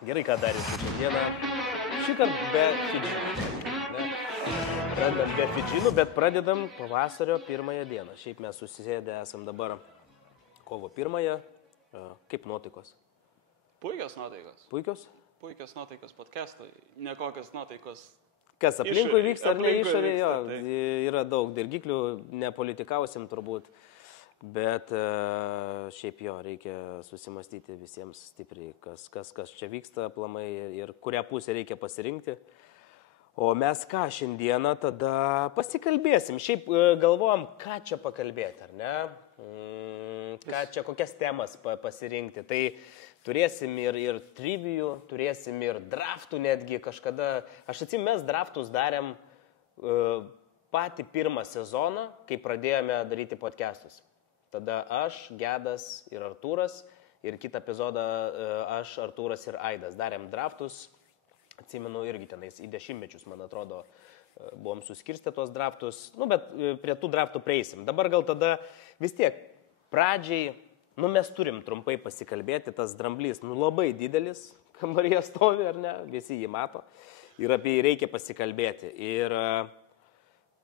Gerai, ką darysi šiandieną. Šį kartą be fidžinų. Pradedam be fidžinų, bet pradedam pavasario pirmąją dieną. Šiaip mes susisėdę esam dabar kovo pirmąją. Kaip nuotaikos? Puikios nuotaikos. Puikios? Puikios nuotaikos podcast'ui. Nekokios nuotaikos. Kas aplinkui vyksta ar ne aplinkui išorėje? Jo, vyksta, tai. yra daug dirgiklių, nepolitikausim turbūt. Bet šiaip jo, reikia susimastyti visiems stipriai, kas čia vyksta aplamai ir kurią pusę reikia pasirinkti. O mes ką šiandieną tada pasikalbėsim. Šiaip galvojam, ką čia pakalbėti, ar ne? Ką čia, kokias temas pasirinkti. Tai turėsim ir trivijų, turėsim ir draftų netgi kažkada. Aš atsimenu, mes draftus darėm patį pirmą sezoną, kai pradėjome daryti podcastus. Tada aš, Gedas ir Artūras ir kitą epizodą aš, Artūras ir Aidas darėm draftus. Atsimenu irgi tenais į 10-mečius, man atrodo, buvom suskirstę tuos draftus. Bet prie tų draftų prieisim. Dabar gal tada vis tiek pradžiai, mes turim trumpai pasikalbėti, tas dramblys, labai didelis, kambaryje stovi, ar ne, visi jį mato. Ir apie jį reikia pasikalbėti. Ir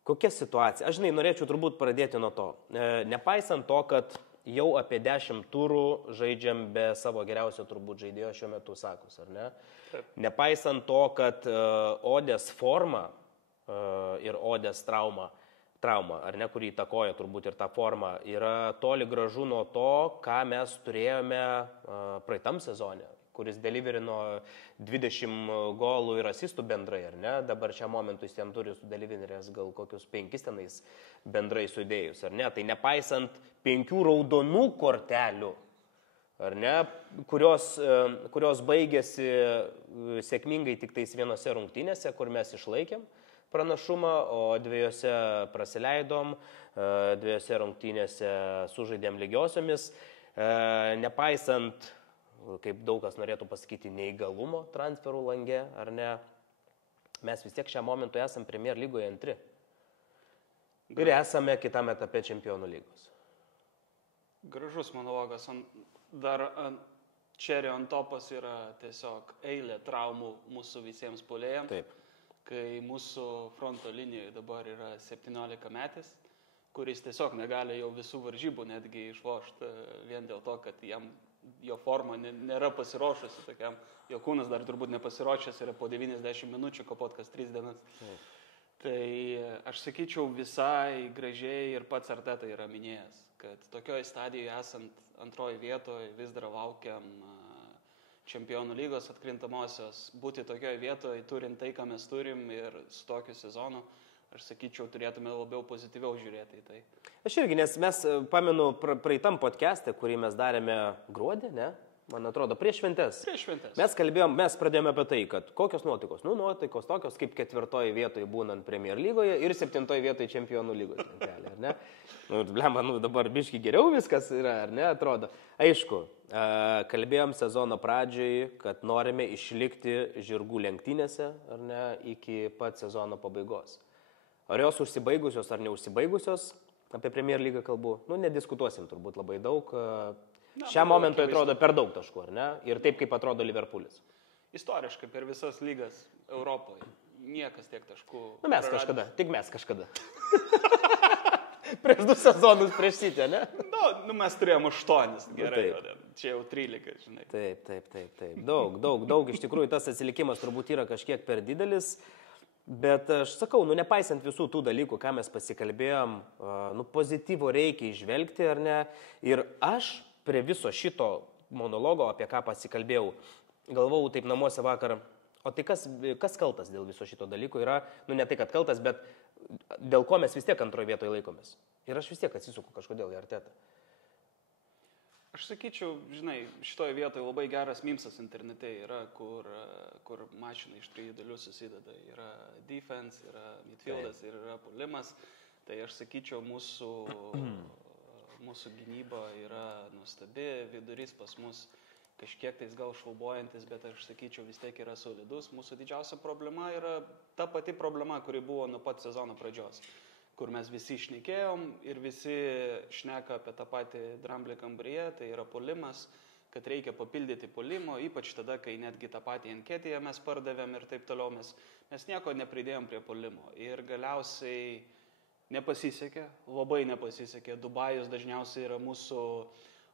kokia situacija? Aš norėčiau turbūt pradėti nuo to. Nepaisant to, kad jau apie 10 turų žaidžiam be savo geriausio turbūt žaidėjo šiuo metu Sakus, ar ne? Taip. Nepaisant to, kad Odės forma ir Odės trauma, ar ne, kurį įtakoja turbūt ir tą formą, yra toli gražu nuo to, ką mes turėjome praeitam sezone, kuris deliverino 20 golų ir asistų bendrai, ar ne? Dabar šiam momentui jis ten turi sudelivinęs gal kokius 5 tenais bendrai sudėjus, ar ne? Tai nepaisant 5 raudonų kortelių, ar ne, kurios baigėsi sėkmingai tik tais vienose rungtynėse, kur mes išlaikėm pranašumą, o 2 prasileidom, 2 rungtynėse sužaidėm lygiosiomis, nepaisant, kaip daug kas norėtų pasakyti, neįgalumo transferų lange, ar ne, mes vis tiek šiam momentui esam Premier lygoje antri. Ir esame kitame etape Čempionų lygos. Gražus monologas. Dar cherry on topas yra tiesiog eilė traumų mūsų visiems puolėjams. Taip. Kai mūsų fronto linijoje dabar yra 17 metis, kuris tiesiog negali jau visų varžybų netgi išlošti vien dėl to, kad jo forma nėra pasiruošusi tokiam, jo kūnas dar turbūt nepasiruošęs yra po 90 minučių kopot kas 3 dienas. Tai aš sakyčiau visai gražiai ir pats Arteta yra minėjęs, kad tokioje stadijoje esant antroji vietoje vis dar laukiam Čempionų lygos atkrintamosios, būti tokioje vietoje, turint tai, ką mes turim ir su tokiu sezonu, aš sakyčiau, turėtume labiau pozityviau žiūrėti į tai. Aš irgi, nes mes, pamenu, praeitam podcast'e, kurį mes darėme gruodį, ne? Man atrodo, prieš šventes. Mes pradėjome apie tai, kad kokios nuotaikos? Nuotaikos tokios, kaip 4 vietoje būnant Premier lygoje ir 7 vietoje Čempionų lygos lentelėje, ar ne? Dabar biški geriau viskas yra, ar ne, atrodo. Aišku, kalbėjom sezono pradžiai, kad norime išlikti žirgų lenktynėse, ar ne, iki pat sezono pabaigos. Ar jos užsibaigusios ar neužsibaigusios, apie Premier lygą kalbu, nediskutuosim turbūt labai daug. Šiam momentui atrodo per daug taškų, ar ne? Ir taip, kaip atrodo Liverpoolis. Istoriškai per visas lygas Europoje niekas tiek taškų. Mes kažkada, tik mes kažkada. Prieš 2 sezonus prieš City, ne? Mes turėjom 8, gerai, čia jau 13, žinai. Taip. Daug. Iš tikrųjų, tas atsilikimas turbūt yra kažkiek per didelis. Bet aš sakau, nepaisant visų tų dalykų, ką mes pasikalbėjom, pozityvo reikia išvelgti, ar ne? Ir aš prie viso šito monologo, apie ką pasikalbėjau, galvojau taip namuose vakar, o tai kas kaltas dėl viso šito dalyko yra, ne tai, kad kaltas, bet dėl ko mes vis tiek antroje vietoje laikomės. Ir aš vis tiek atsisuku kažkodėl į Artetą. Aš sakyčiau, žinai, šitoje vietoje labai geras mimsas internete yra, kur mašina iš 3 dalių susideda. Yra defense, yra midfieldas ir yra puolimas. Tai aš sakyčiau, mūsų gynyba yra nuostabi, vidurys pas mus kažkiek tais gal šlubuojantis, bet aš sakyčiau vis tiek yra solidus. Mūsų didžiausia problema yra ta pati problema, kuri buvo nuo pat sezono pradžios. kur mes visi šnekėjom ir visi šneka apie tą patį dramblį kambaryje, tai yra puolimas, kad reikia papildyti puolimo, ypač tada, kai netgi tą patį Enketiją mes pardavėm ir taip toliau, mes nieko nepridėjom prie puolimo. Ir galiausiai nepasisekė, labai nepasisekė. Dubajus dažniausiai yra mūsų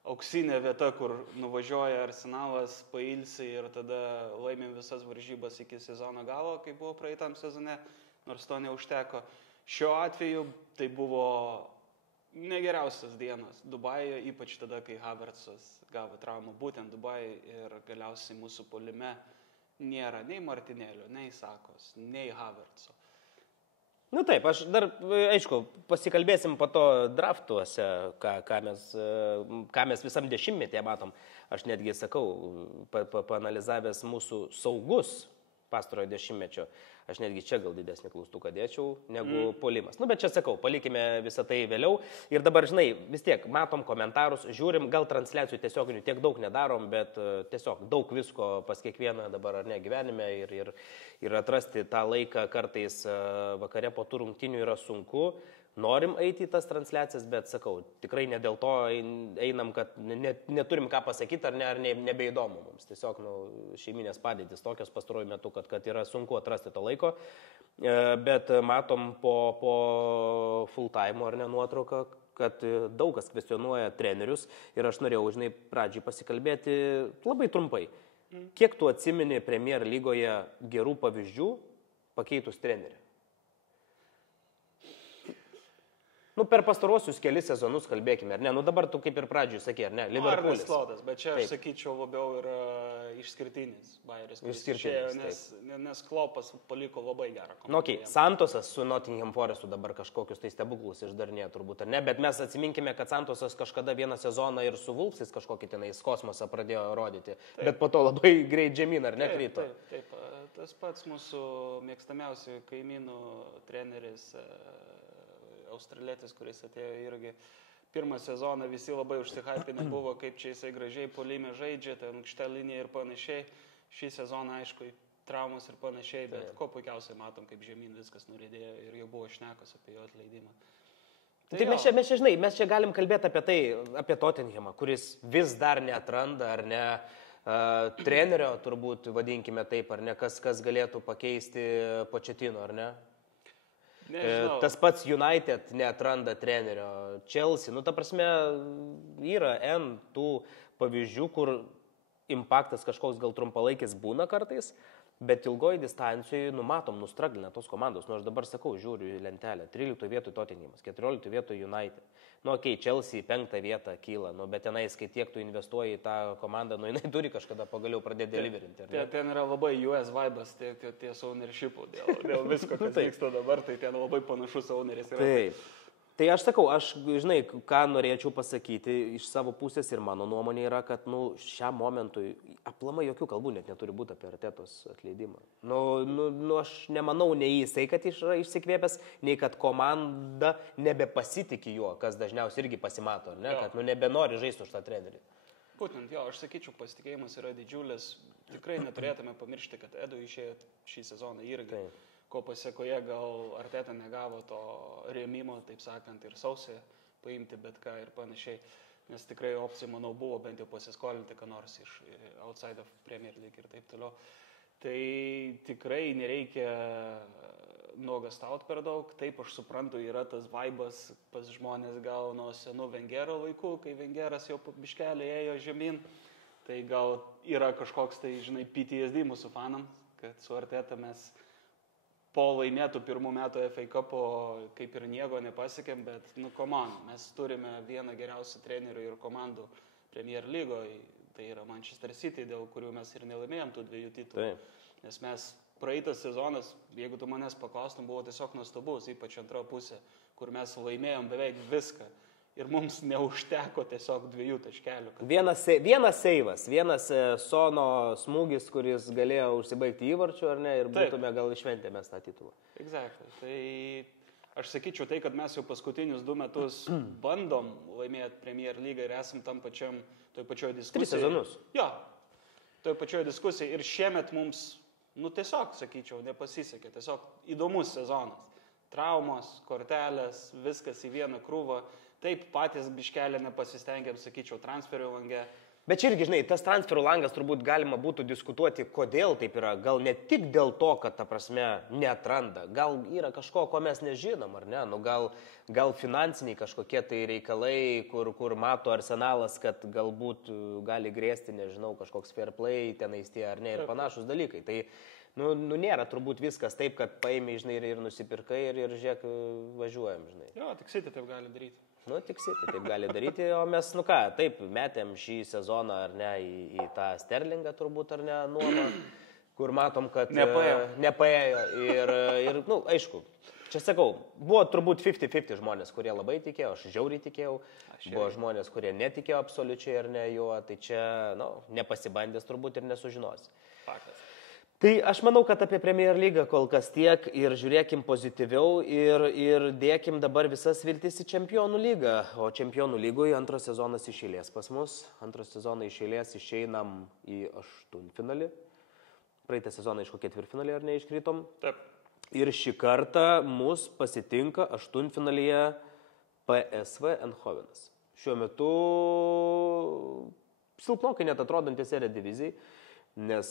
auksinė vieta, kur nuvažiuoja Arsenalas, pailsi ir tada laimim visas varžybas iki sezono galo, kaip buvo praeitam sezone, nors to neužteko. Šiuo atveju tai buvo negeriausias dienas Dubajuje, ypač tada, kai Havertzas gavo traumą būtent Dubajuje ir galiausiai mūsų puolime nėra nei Martinelio, nei Sakos, nei Havertzo. Nu taip, aš dar, aišku, pasikalbėsim po to draftuose, ką mes visam dešimtmetyje matom. Aš netgi sakau, paanalizavęs mūsų saugus pastarojo dešimtmečio, aš netgi čia gal didesnį klaustuką dėčiau negu puolimas. Nu, bet čia sakau, palikime visą tai vėliau. Ir dabar, žinai, vis tiek matom komentarus, žiūrim, gal transliacijų tiesioginių tiek daug nedarom, bet tiesiog daug visko pas kiekvieną dabar ar ne gyvenime ir atrasti tą laiką kartais vakare po tų rungtynių yra sunku. Norim eiti į tas transliacijas, bet sakau, tikrai ne dėl to einam, kad neturim ką pasakyti ar nebeįdomu mums. Tiesiog šeiminės padėtis tokios pastaruoju metu, kad yra sunku atrasti to laiko. Bet matom po full time ar ne nuotrauką, kad daug kas kvestionuoja trenerius ir aš norėjau, žinai, pradžiai pasikalbėti labai trumpai. Kiek tu atsimeni Premier lygoje gerų pavyzdžių pakeitus trenerį? Nu, per pastaruosius kelis sezonus kalbėkime, ar ne? Nu, dabar tu kaip ir pradžiui sakė, ar ne? Liverpoolis. Slotas, bet čia aš sakyčiau labiau yra išskirtinis Bayeris, kuris išėjo, nes Klopas paliko labai gerą komandą. Nu, Santosas su Nottingham Forestu dabar kažkokius tai stebuklus išdarinėja turbūt, ar ne? Bet mes atsiminkime, kad Santosas kažkada vieną sezoną ir su Wolvesis kažkokį tenais kosmosą pradėjo rodyti, taip. Bet po to labai greit žemyn, ar ne, krito? Taip. Tas pats mūsų mėgstamiausių kaimynų treneris australietis, kuris atėjo irgi pirmą sezoną, visi labai užsihypinę buvo, kaip čia jisai gražiai puolime žaidžia, ten aukšta linija ir panašiai. Šį sezoną, aišku, traumas ir panašiai, bet ko puikiausiai matom, kaip žemyn viskas nuridėjo ir jau buvo šnekos apie jo atleidimą. Tai mes čia galim kalbėti apie tai, apie Tottenhamą, kuris vis dar neatranda, ar ne, trenerio, turbūt vadinkime taip, ar ne, kas galėtų pakeisti Pochettino, ar ne? Nežinau. Tas pats United neatranda trenerio, Chelsea, nu ta prasme yra tų pavyzdžių, kur impaktas kažkoks gal trumpalaikis būna kartais, bet ilgoji distancijoje numatom, nustraglina tos komandos. Nu aš dabar sakau, žiūriu į lentelę, 13 vietų Tottenhamas, 14 vietų United. Nu okei, Chelsea 5 vietą kyla, nu bet tenais, kai tiek tu investuoji į tą komandą, nu jinai turi kažkada pagaliau pradėti deliverinti. Ten yra labai US vibas ties ownership'u, dėl visko, kas vyksta dabar, tai ten labai panašus owneris yra. Taip. Tai aš sakau, žinai, ką norėčiau pasakyti iš savo pusės ir mano nuomonė yra, kad, šiam momentui aplamai jokių kalbų net neturi būti apie Artetos atleidimą. Aš nemanau nei jisai, kad yra išsikvėpęs, nei kad komanda nebepasitikė juo, kas dažniausiai irgi pasimato, ne? Kad nebenori žaisti už tą trenerį. Būtent, aš sakyčiau, pasitikėjimas yra didžiulis. Tikrai neturėtume pamiršti, kad Edu išėjo šį sezoną irgi. Taip. Ko pasiekoje gal Arteta negavo to rėmimo, taip sakant, ir sausį paimti bet ką ir panašiai, nes tikrai opcijų, manau, buvo bent jau pasiskolinti, ką nors iš outside of Premier League ir taip toliau. Tai tikrai nereikia nuogastauti per daug, taip aš suprantu, yra tas vaibas pas žmonės gal nuo senų Wengero laikų, kai Wengeras jau biškelį ėjo žemyn, tai gal yra kažkoks tai, žinai, PTSD mūsų fanams, kad su Arteta mes po laimėtų pirmų metų FA Cupo kaip ir nieko nepasiekėm, bet, come on, mes turime vieną geriausių trenerių ir komandų Premier lygoje, tai yra Manchester City, dėl kurių mes ir nelaimėjom tų 2 titulų. Nes mes praeitas sezonas, jeigu tu manęs paklaustum, buvo tiesiog nuostabus, ypač antra pusė, kur mes laimėjom beveik viską. Ir mums neužteko tiesiog 2 taškelių. Vienas seivas, vienas Sono smūgis, kuris galėjo užsibaigti įvarčiu, ar ne, ir būtume gal išventę mes tą titulą. Exactly. Tai aš sakyčiau tai, kad mes jau paskutinius 2 metus bandom laimėti Premier lygą ir esam tam toj pačioj diskusijai. 3 sezonus. Jo, toj pačioj diskusijai. Ir šiemet mums, tiesiog, sakyčiau, nepasisekė. Tiesiog įdomus sezonas. Traumos, kortelės, viskas į vieną krūvą. Taip, patys biškelė nepasistengėm, sakyčiau, transferio lange, Bet čia irgi, žinai, tas transferų langas turbūt galima būtų diskutuoti, kodėl taip yra. Gal ne tik dėl to, kad, ta prasme, neatranda. Gal yra kažko, ko mes nežinom, ar ne? Nu, gal finansiniai kažkokie tai reikalai, kur mato Arsenalas, kad galbūt gali grėsti, nežinau, kažkoks fair play, tenais tie ar ne, ir panašus dalykai. Tai, nu, nėra turbūt viskas taip, kad paėmė, žinai, ir nusipirkai ir žiūrėk, važiuojam, žinai. Jo, tik City taip gali daryti. Nu, tik City taip gali daryti, o mes, nu ką, taip, metėm šį sezoną, ar ne, į tą Sterlingą turbūt, ar ne, nuomą, kur matom, kad nepaėjo. Ir, nu, aišku, čia sakau, buvo turbūt 50-50 žmonės, kurie labai tikėjo, aš žiauriai tikėjau, buvo žmonės, kurie netikėjo absoliučiai ar ne juo, tai čia, nu, nepasibandęs turbūt ir nesužinosi. Faktas. Tai aš manau, kad apie Premier lygą kol kas tiek ir žiūrėkim pozityviau ir dėkim dabar visas viltis į Čempionų lygą. O Čempionų lygoje antras sezonas išėlės pas mus. Antras sezoną išėlės išeinam į aštuntfinalį. Praeitą sezoną iš ketvirtfinalį ar neiškritom. Taip. Ir šį kartą mus pasitinka aštuntfinalyje PSV Eindhovenas. Šiuo metu silpnokai net atrodantis Erediviziai. Nes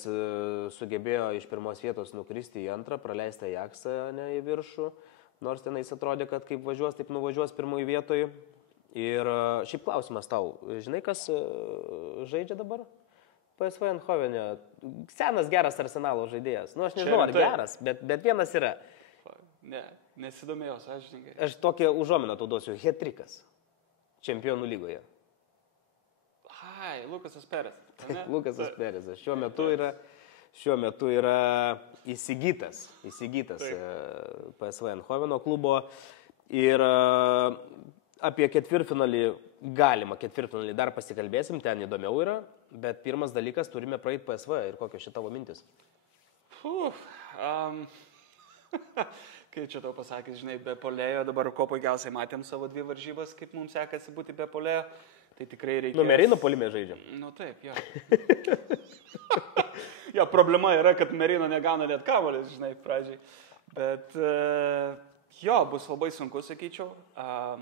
sugebėjo iš pirmos vietos nukristi į antrą, praleistą Ajaxą į viršų, nors tenais atrodė, kad kaip važiuos, taip nuvažiuos pirmoji vietoj. Ir šiaip klausimas tau, žinai, kas žaidžia dabar? PSV Eindhovene. Senas geras Arsenalo žaidėjas. Nu, aš nežinau, ar geras, bet vienas yra. Ne, nesidomėjau, sąžininkai. Aš tokią užuominą tau duosiu. Het-trikas Čempionų lygoje. Ai, Lukasas Perez. Lukasas Perezas. Šiuo metu yra įsigytas PSV Eindhoveno klubo ir apie ketvirtfinalį dar pasikalbėsim, ten įdomiau yra, bet pirmas dalykas turime praeiti PSV ir kokios šitavo mintis? Kaip čia tau pasakys, žinai, be polėjo, dabar ko puikiausiai matėm savo dvi varžybas, kaip mums sekasi būti be polėjo. Tai tikrai reikia... Nu, Merino puolime žaidžia. Nu, taip, jo. Jo, problema yra, kad Merino negauna net kamuolės, žinai, pradžiai. Bet jo, bus labai sunku, sakyčiau,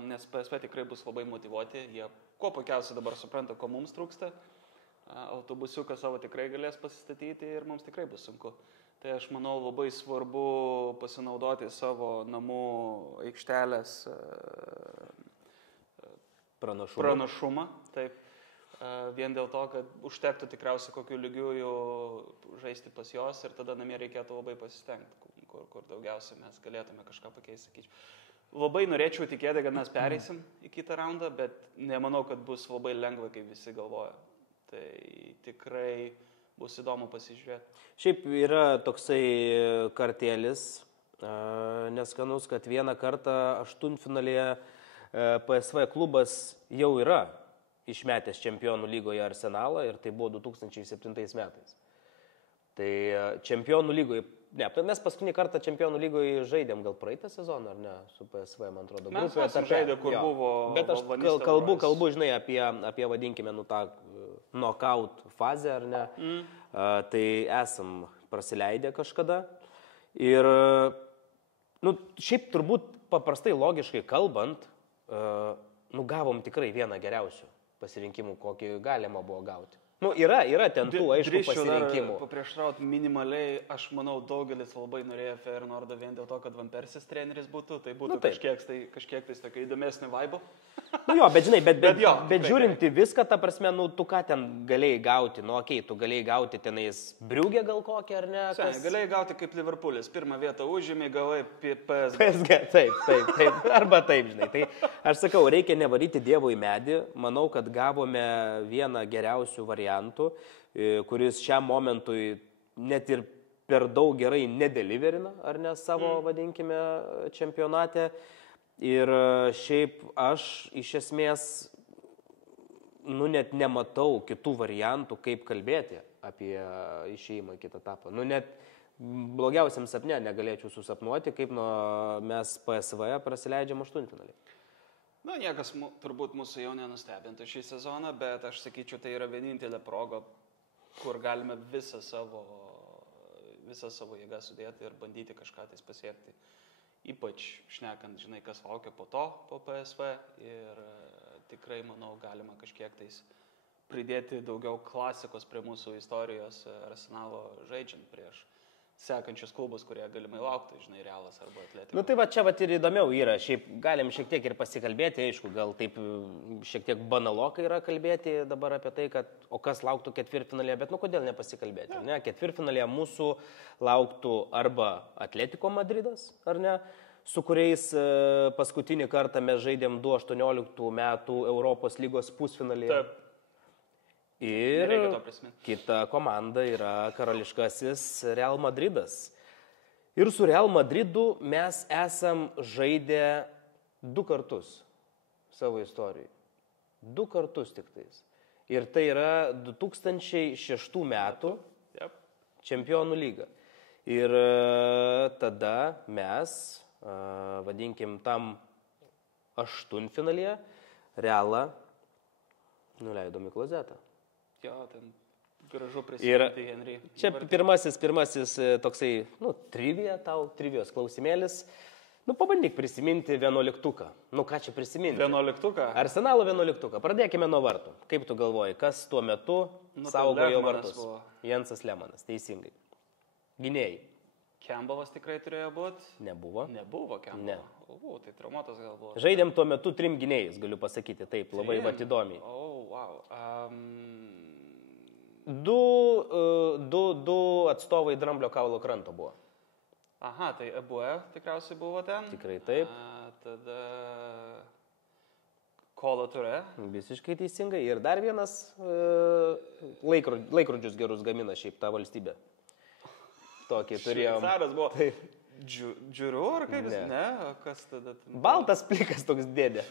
nes PSV tikrai bus labai motyvuoti. Jie kuo puikiausiai dabar supranta, ko mums trūksta. Autobusiuką savo tikrai galės pasistatyti ir mums tikrai bus sunku. Tai aš manau, labai svarbu pasinaudoti savo namų aikštelės pranašumą, taip, vien dėl to, kad užtektų tikriausiai kokiu lygiu žaisti pas jos ir tada namie reikėtų labai pasistengti, kur daugiausiai mes galėtume kažką pakeisti, sakyčiau. Labai norėčiau tikėti, kad mes pereisim į kitą raundą, bet nemanau, kad bus labai lengva, kaip visi galvoja. Tai tikrai bus įdomu pasižiūrėti. Šiaip yra toksai kartėlis, neskanus, kad vieną kartą aštuntfinalėje PSV klubas jau yra išmetęs Čempionų lygoje Arsenalą ir tai buvo 2007 metais. Tai Čempionų lygoje, mes paskutinį kartą Čempionų lygoje žaidėm gal praeitą sezoną, ar ne, su PSV, man atrodo. Mes esame žaidę, kur buvo... Bet aš kalbu, žinai, apie vadinkime, tą knockout fazę, ar ne. Tai esam prasileidę kažkada. Ir, šiaip turbūt paprastai logiškai kalbant, gavom tikrai vieną geriausių pasirinkimų, kokį galima buvo gauti. Yra ten tų, aišku, pasirinkimų. Papriešrauti minimaliai, aš manau, daugelis labai norėjo Feyenoordą vien dėl to, kad Van Persis treneris būtų, tai būtų kažkiek tai tokio įdomesnio vaibo. Bet žinai, bet žiūrinti viską, ta prasme, tu ką ten galėjai gauti, tu galėjai gauti tenais Briugę gal kokią, ar ne? Galėjai gauti kaip Liverpoolis, pirmą vietą užėmė, gavai PSG. Taip, arba taip, žinai. Tai aš sakau, reikia nevaryti Dievo į medį, manau, kad gavome vieną geriausių variantų, kuris šiam momentui net ir per daug gerai nedeliverina, ar ne, savo, vadinkime, čempionate. Ir šiaip aš iš esmės, net nematau kitų variantų, kaip kalbėti apie išėjimą į kitą etapą. Net blogiausiam sapne negalėčiau susapnuoti, kaip mes PSV prasileidžiam aštuntfinalį. Niekas turbūt mūsų jau nenustebintų šį sezoną, bet aš sakyčiau, tai yra vienintelė proga, kur galime visą savo jėgą sudėti ir bandyti kažką tais pasiekti. Ypač šnekant, žinai, kas laukia po PSV ir tikrai, manau, galima kažkiek tais pridėti daugiau klasikos prie mūsų istorijos Arsenalo žaidžiant prieš sekančius klubus, kurie galimai lauktų, žinai, Realas arba Atletiko. Nu tai va čia va ir įdomiau yra, šiaip galim šiek tiek ir pasikalbėti, aišku, gal taip šiek tiek banalokai yra kalbėti dabar apie tai, kad o kas lauktų ketvirtfinalėje, bet nu kodėl nepasikalbėti, ne? Ketvirtfinalėje mūsų lauktų arba Atletiko Madridas, ar ne, su kuriais paskutinį kartą mes žaidėm 2018 metų Europos lygos pusfinalėje. Taip. Ir Nereikia to prisiminti. kita komanda yra karališkasis Real Madridas. Ir su Real Madridu mes esam žaidę 2 kartus savo istorijai. 2 kartus tik tais. Ir tai yra 2006 metų Yep. Čempionų lyga. Ir tada mes, vadinkim, tam aštuntfinalyje Realą nuleidom į klozetą. Jo, ten gražu prisiminti, Henry. Čia pirmasis toksai, trivijos klausimėlis. Pabandyk prisiminti 11-tuką. Ką čia prisiminti? 11-tuką? Arsenalo 11-tuką. Pradėkime nuo vartų. Kaip tu galvoji, kas tuo metu saugojo vartus? Buvo. Jensas Lemanas, teisingai. Gynėjai. Campbellas tikrai turėjo būti? Nebuvo. Nebuvo Campbell. Ne. Tai traumuotas gal buvo. Žaidėm tuo metu 3 gynėjais, galiu pasakyti, taip, labai įdomiai. Wow. 2 atstovai Dramblio kaulo kranto buvo. Aha, tai Ebue tikriausiai buvo ten. Tikrai taip. Tada Kolo Ture. Visiškai teisingai. Ir dar vienas laikrodžius gerus gamina šiaip tą valstybę. Tokį turėjom. Šveicaras buvo. Džiuriu ar kaip jis? Ne, kas tada? Baltas plikas toks dėdė.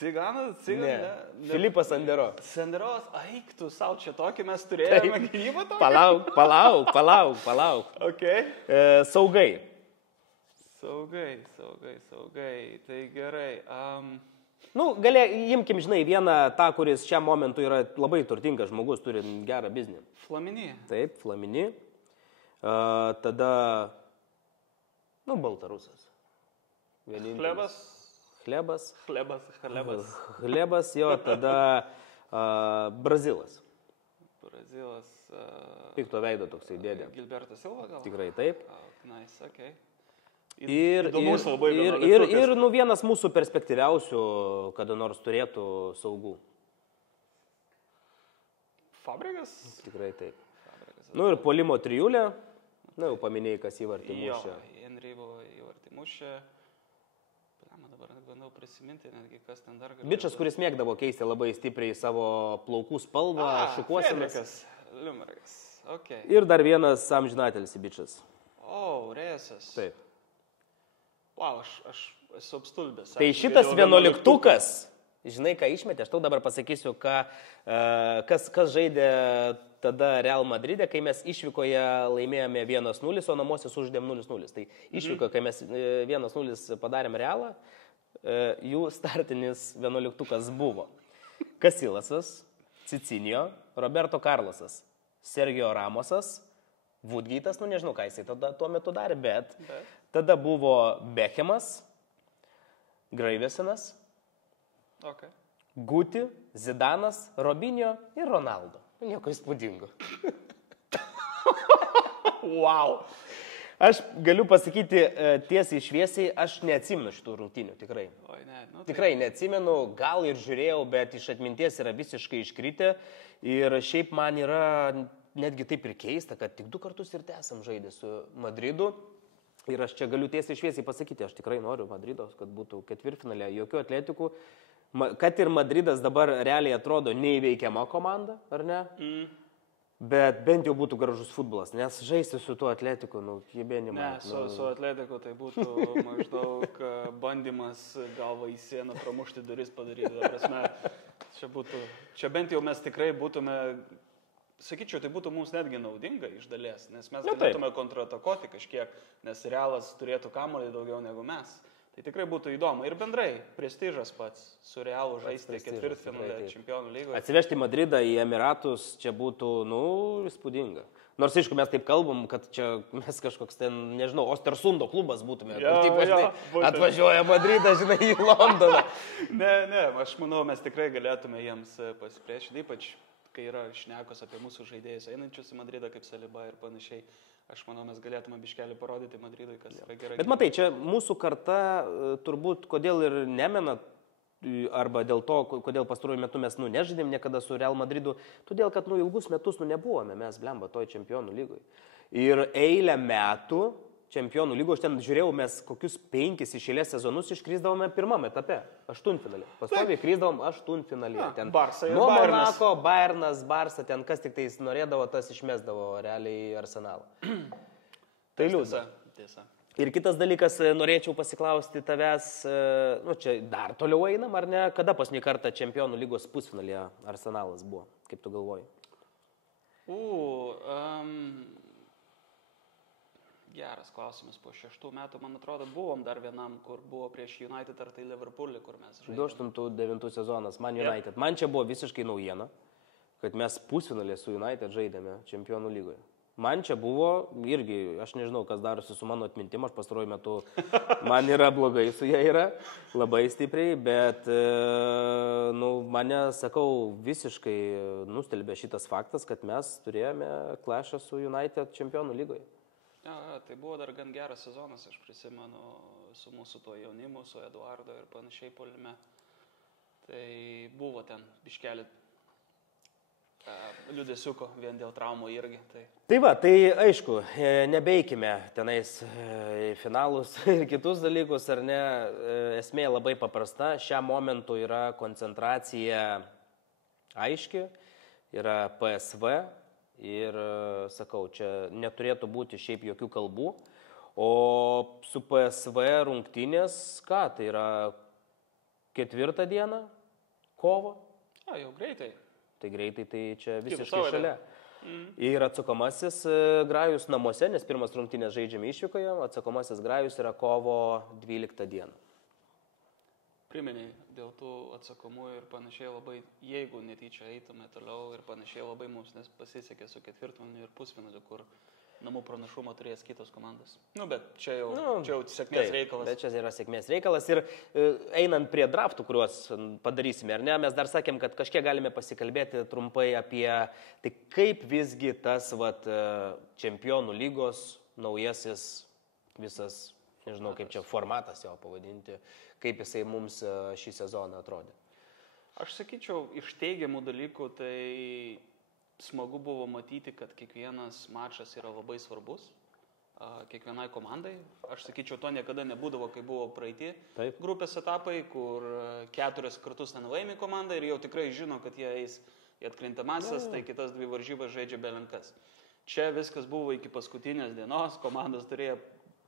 Ciganas? Ne. Filipas Sandero. Sanderos, eik tu savo čia tokį mes turėjome gynybą tokį? Palauk. Okay. Saugai. Saugai. Tai gerai. Imkim, žinai, vieną tą, kuris šiam momentu yra labai turtingas žmogus, turi gerą biznį. Flamini. Taip, Flamini. Tada, Baltarusas. Chlebas, jo, tada Brazilas. Pikto veido toksai dėdė. Gilbertas Silva gal? Tikrai taip. Nice, okay. Ir vienas mūsų perspektyviausių, kada nors turėtų saugų. Fabregas? Tikrai taip. Ir puolimo trijulė. Jau paminėjai, kas įvartį mušė. Jo, Henry buvo įvartį mušė. Dabar bandau prisiminti, netgi kas ten dar galėjo. Bičas, kuris mėgdavo keisti labai stipriai savo plaukų spalvą, šukuosenas. Liumerikas. Okay. Ir dar vienas amžinatelis bičas. Rėsas. Taip. Wow, aš esu apstulbęs. Tai šitas 11-tukas, žinai, ką išmetė, aš tau dabar pasakysiu, kas žaidė tada Real Madride, kai mes išvykoje laimėjome 1-0, o namuose sužaidėm 0-0. Tai išvykoje, kai mes 1-0 padarėm Realą, jų startinis 11-tukas buvo Kasilasas, Cicinio, Roberto Carlosas, Sergio Ramosas, Woodgate'as, nežinau, ką jisai tuo metu darė, bet tada buvo Beckhamas, Gravesenas, Guti, Zidanas, Robinho ir Ronaldo. Nieko įspūdingo. Wow. Aš galiu pasakyti tiesiai šviesiai, aš neatsimenu šitų rungtynių, tikrai. Tikrai neatsimenu, gal ir žiūrėjau, bet iš atminties yra visiškai iškritę. Ir šiaip man yra netgi taip ir keista, kad tik 2 kartus ir esam žaidę su Madridu. Ir aš čia galiu tiesiai šviesiai pasakyti, aš tikrai noriu Madrido, kad būtų ketvirtfinalė, jokių Atletikų. Kad ir Madridas dabar realiai atrodo neįveikiama komanda, ar ne? Bet bent jau būtų gražus futbolas, nes žaisti su tuo Atletiku, jėbenimą. Ne, su Atletiku tai būtų maždaug bandymas galva į sieną pramušti duris padaryti. Čia bent jau mes tikrai būtume, sakyčiau, tai būtų mums netgi naudinga iš dalies, nes mes galėtume kontratakuoti kažkiek, nes Realas turėtų kamuolį daugiau negu mes. Tai tikrai būtų įdomu. Ir bendrai, prestižas pats su Realu žaisti ketvirtfinalį Čempionų lygoje. Atsivežti Madridą į Emiratus čia būtų, įspūdinga. Nors, aišku, mes taip kalbam, kad čia mes kažkoks ten, nežinau, Ostersundo klubas būtume. Jo, Kur, tipo, žinai, būtent. atvažiuoja Madridą, žinai, į Londoną. Ne, aš manau, mes tikrai galėtume jiems pasipriešinti, ypač kai yra šnekos apie mūsų žaidėjus einančius į Madridą, kaip Saliba ir panašiai. Aš manau, mes galėtume biškelį parodyti Madridui, kas yra gerai. Bet matai, čia mūsų karta turbūt kodėl ir nemena, arba dėl to, kodėl pastaruoju metu mes nežaidėm niekada su Real Madridu, todėl, kad ilgus metus nebuvome mes, blemba, toj čempionų lygoj. Ir eilę metų čempionų lygoj, aš ten žiūrėjau, mes kokius 5 išėlės sezonus iškrisdavome pirmame etape, aštuntfinalį. Pastoviai krisdavom aštuntfinalį. Ten Barça ir nuo Bayernas. Monako, Bayernas, Barça, ten kas tik tais norėdavo, tas išmesdavo realiai Arsenalą. Tai liūdna. Tiesa. Ir kitas dalykas, norėčiau pasiklausti tavęs, čia dar toliau einam, ar ne, kada paskutinį kartą čempionų lygos pusfinalyje Arsenalas buvo, kaip tu galvoji? Geras klausimas, po 6 metų, man atrodo, buvom dar vienam, kur buvo prieš United ar tai Liverpoolį, kur mes žaidėme. 2008-2009 sezonas, Man United. Man čia buvo visiškai naujiena, kad mes pusfinalį su United žaidėme čempionų lygoje. Man čia buvo irgi, aš nežinau, kas darosi su mano atmintim, aš pastaruoju metu, man yra blogai su jie yra, labai stipriai, bet, mane, sakau, visiškai nustelbė šitas faktas, kad mes turėjome klashą su United čempionų lygoje. Ja, tai buvo dar gan geras sezonas, aš prisimenu su mūsų to jaunimu, su Eduardo ir panašiai puolime. Tai buvo ten biškelį liūdėsiuko vien dėl traumų irgi. Tai va, tai aišku, nebeikime tenais finalus ir kitus dalykus, ar ne, esmė labai paprasta, šiam momentu yra koncentracija aiški, yra PSV ir, sakau, čia neturėtų būti šiaip jokių kalbų, o su PSV rungtynės, ką, tai yra 4 dieną, kovo? Jau greitai. Tai greitai, tai čia visiškai šalia. Ir atsakomasis grajus namuose, nes pirmas rungtynės žaidžiame išvykoje, atsakomasis grajus yra kovo 12 dieną. Priminiai, dėl tų atsakomų ir panašiai labai, jeigu netyčia eitume toliau ir panašiai labai mums pasisekė su ketvirtfinaliu ir pusfinaliu, kur namų pranašumą turės kitos komandos. Bet čia jau sėkmės reikalas. Bet čia yra sėkmės reikalas ir einant prie draftų, kuriuos padarysime, ar ne, mes dar sakėm, kad kažkiek galime pasikalbėti trumpai apie tai, kaip visgi tas čempionų lygos naujasis visas, nežinau kaip čia formatas jo pavadinti, kaip jisai mums šį sezoną atrodė. Aš sakyčiau, iš teigiamų dalykų tai smagu buvo matyti, kad kiekvienas mačas yra labai svarbus kiekvienai komandai. Aš sakyčiau, to niekada nebūdavo, kai buvo praeiti grupės etapai, kur 4 kartus ten laimi komanda ir jau tikrai žino, kad jie eis į atkrintamasis, tai kitas 2 varžybas žaidžia belenkas. Čia viskas buvo iki paskutinės dienos, komandos turėjo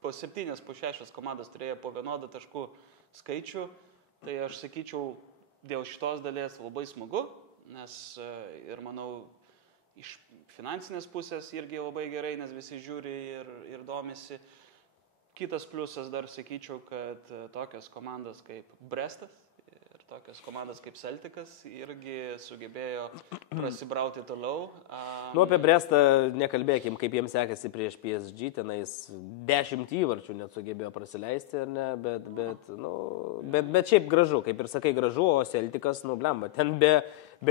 po 7, po 6 komandos turėjo po vienodą taškų skaičių. Tai aš sakyčiau, dėl šitos dalies labai smagu, nes ir manau, iš finansinės pusės irgi labai gerai, nes visi žiūri ir domisi. Kitas pliusas dar sakyčiau, kad tokios komandos kaip Brestas ir tokios komandos kaip Celticas irgi sugebėjo prasibrauti toliau. Apie Brestą nekalbėkim, kaip jiems sekasi prieš PSG, tenais 10 įvarčių net sugebėjo prasileisti, ar ne, bet šiaip gražu, kaip ir sakai, gražu, o Celticas, blemba, ten be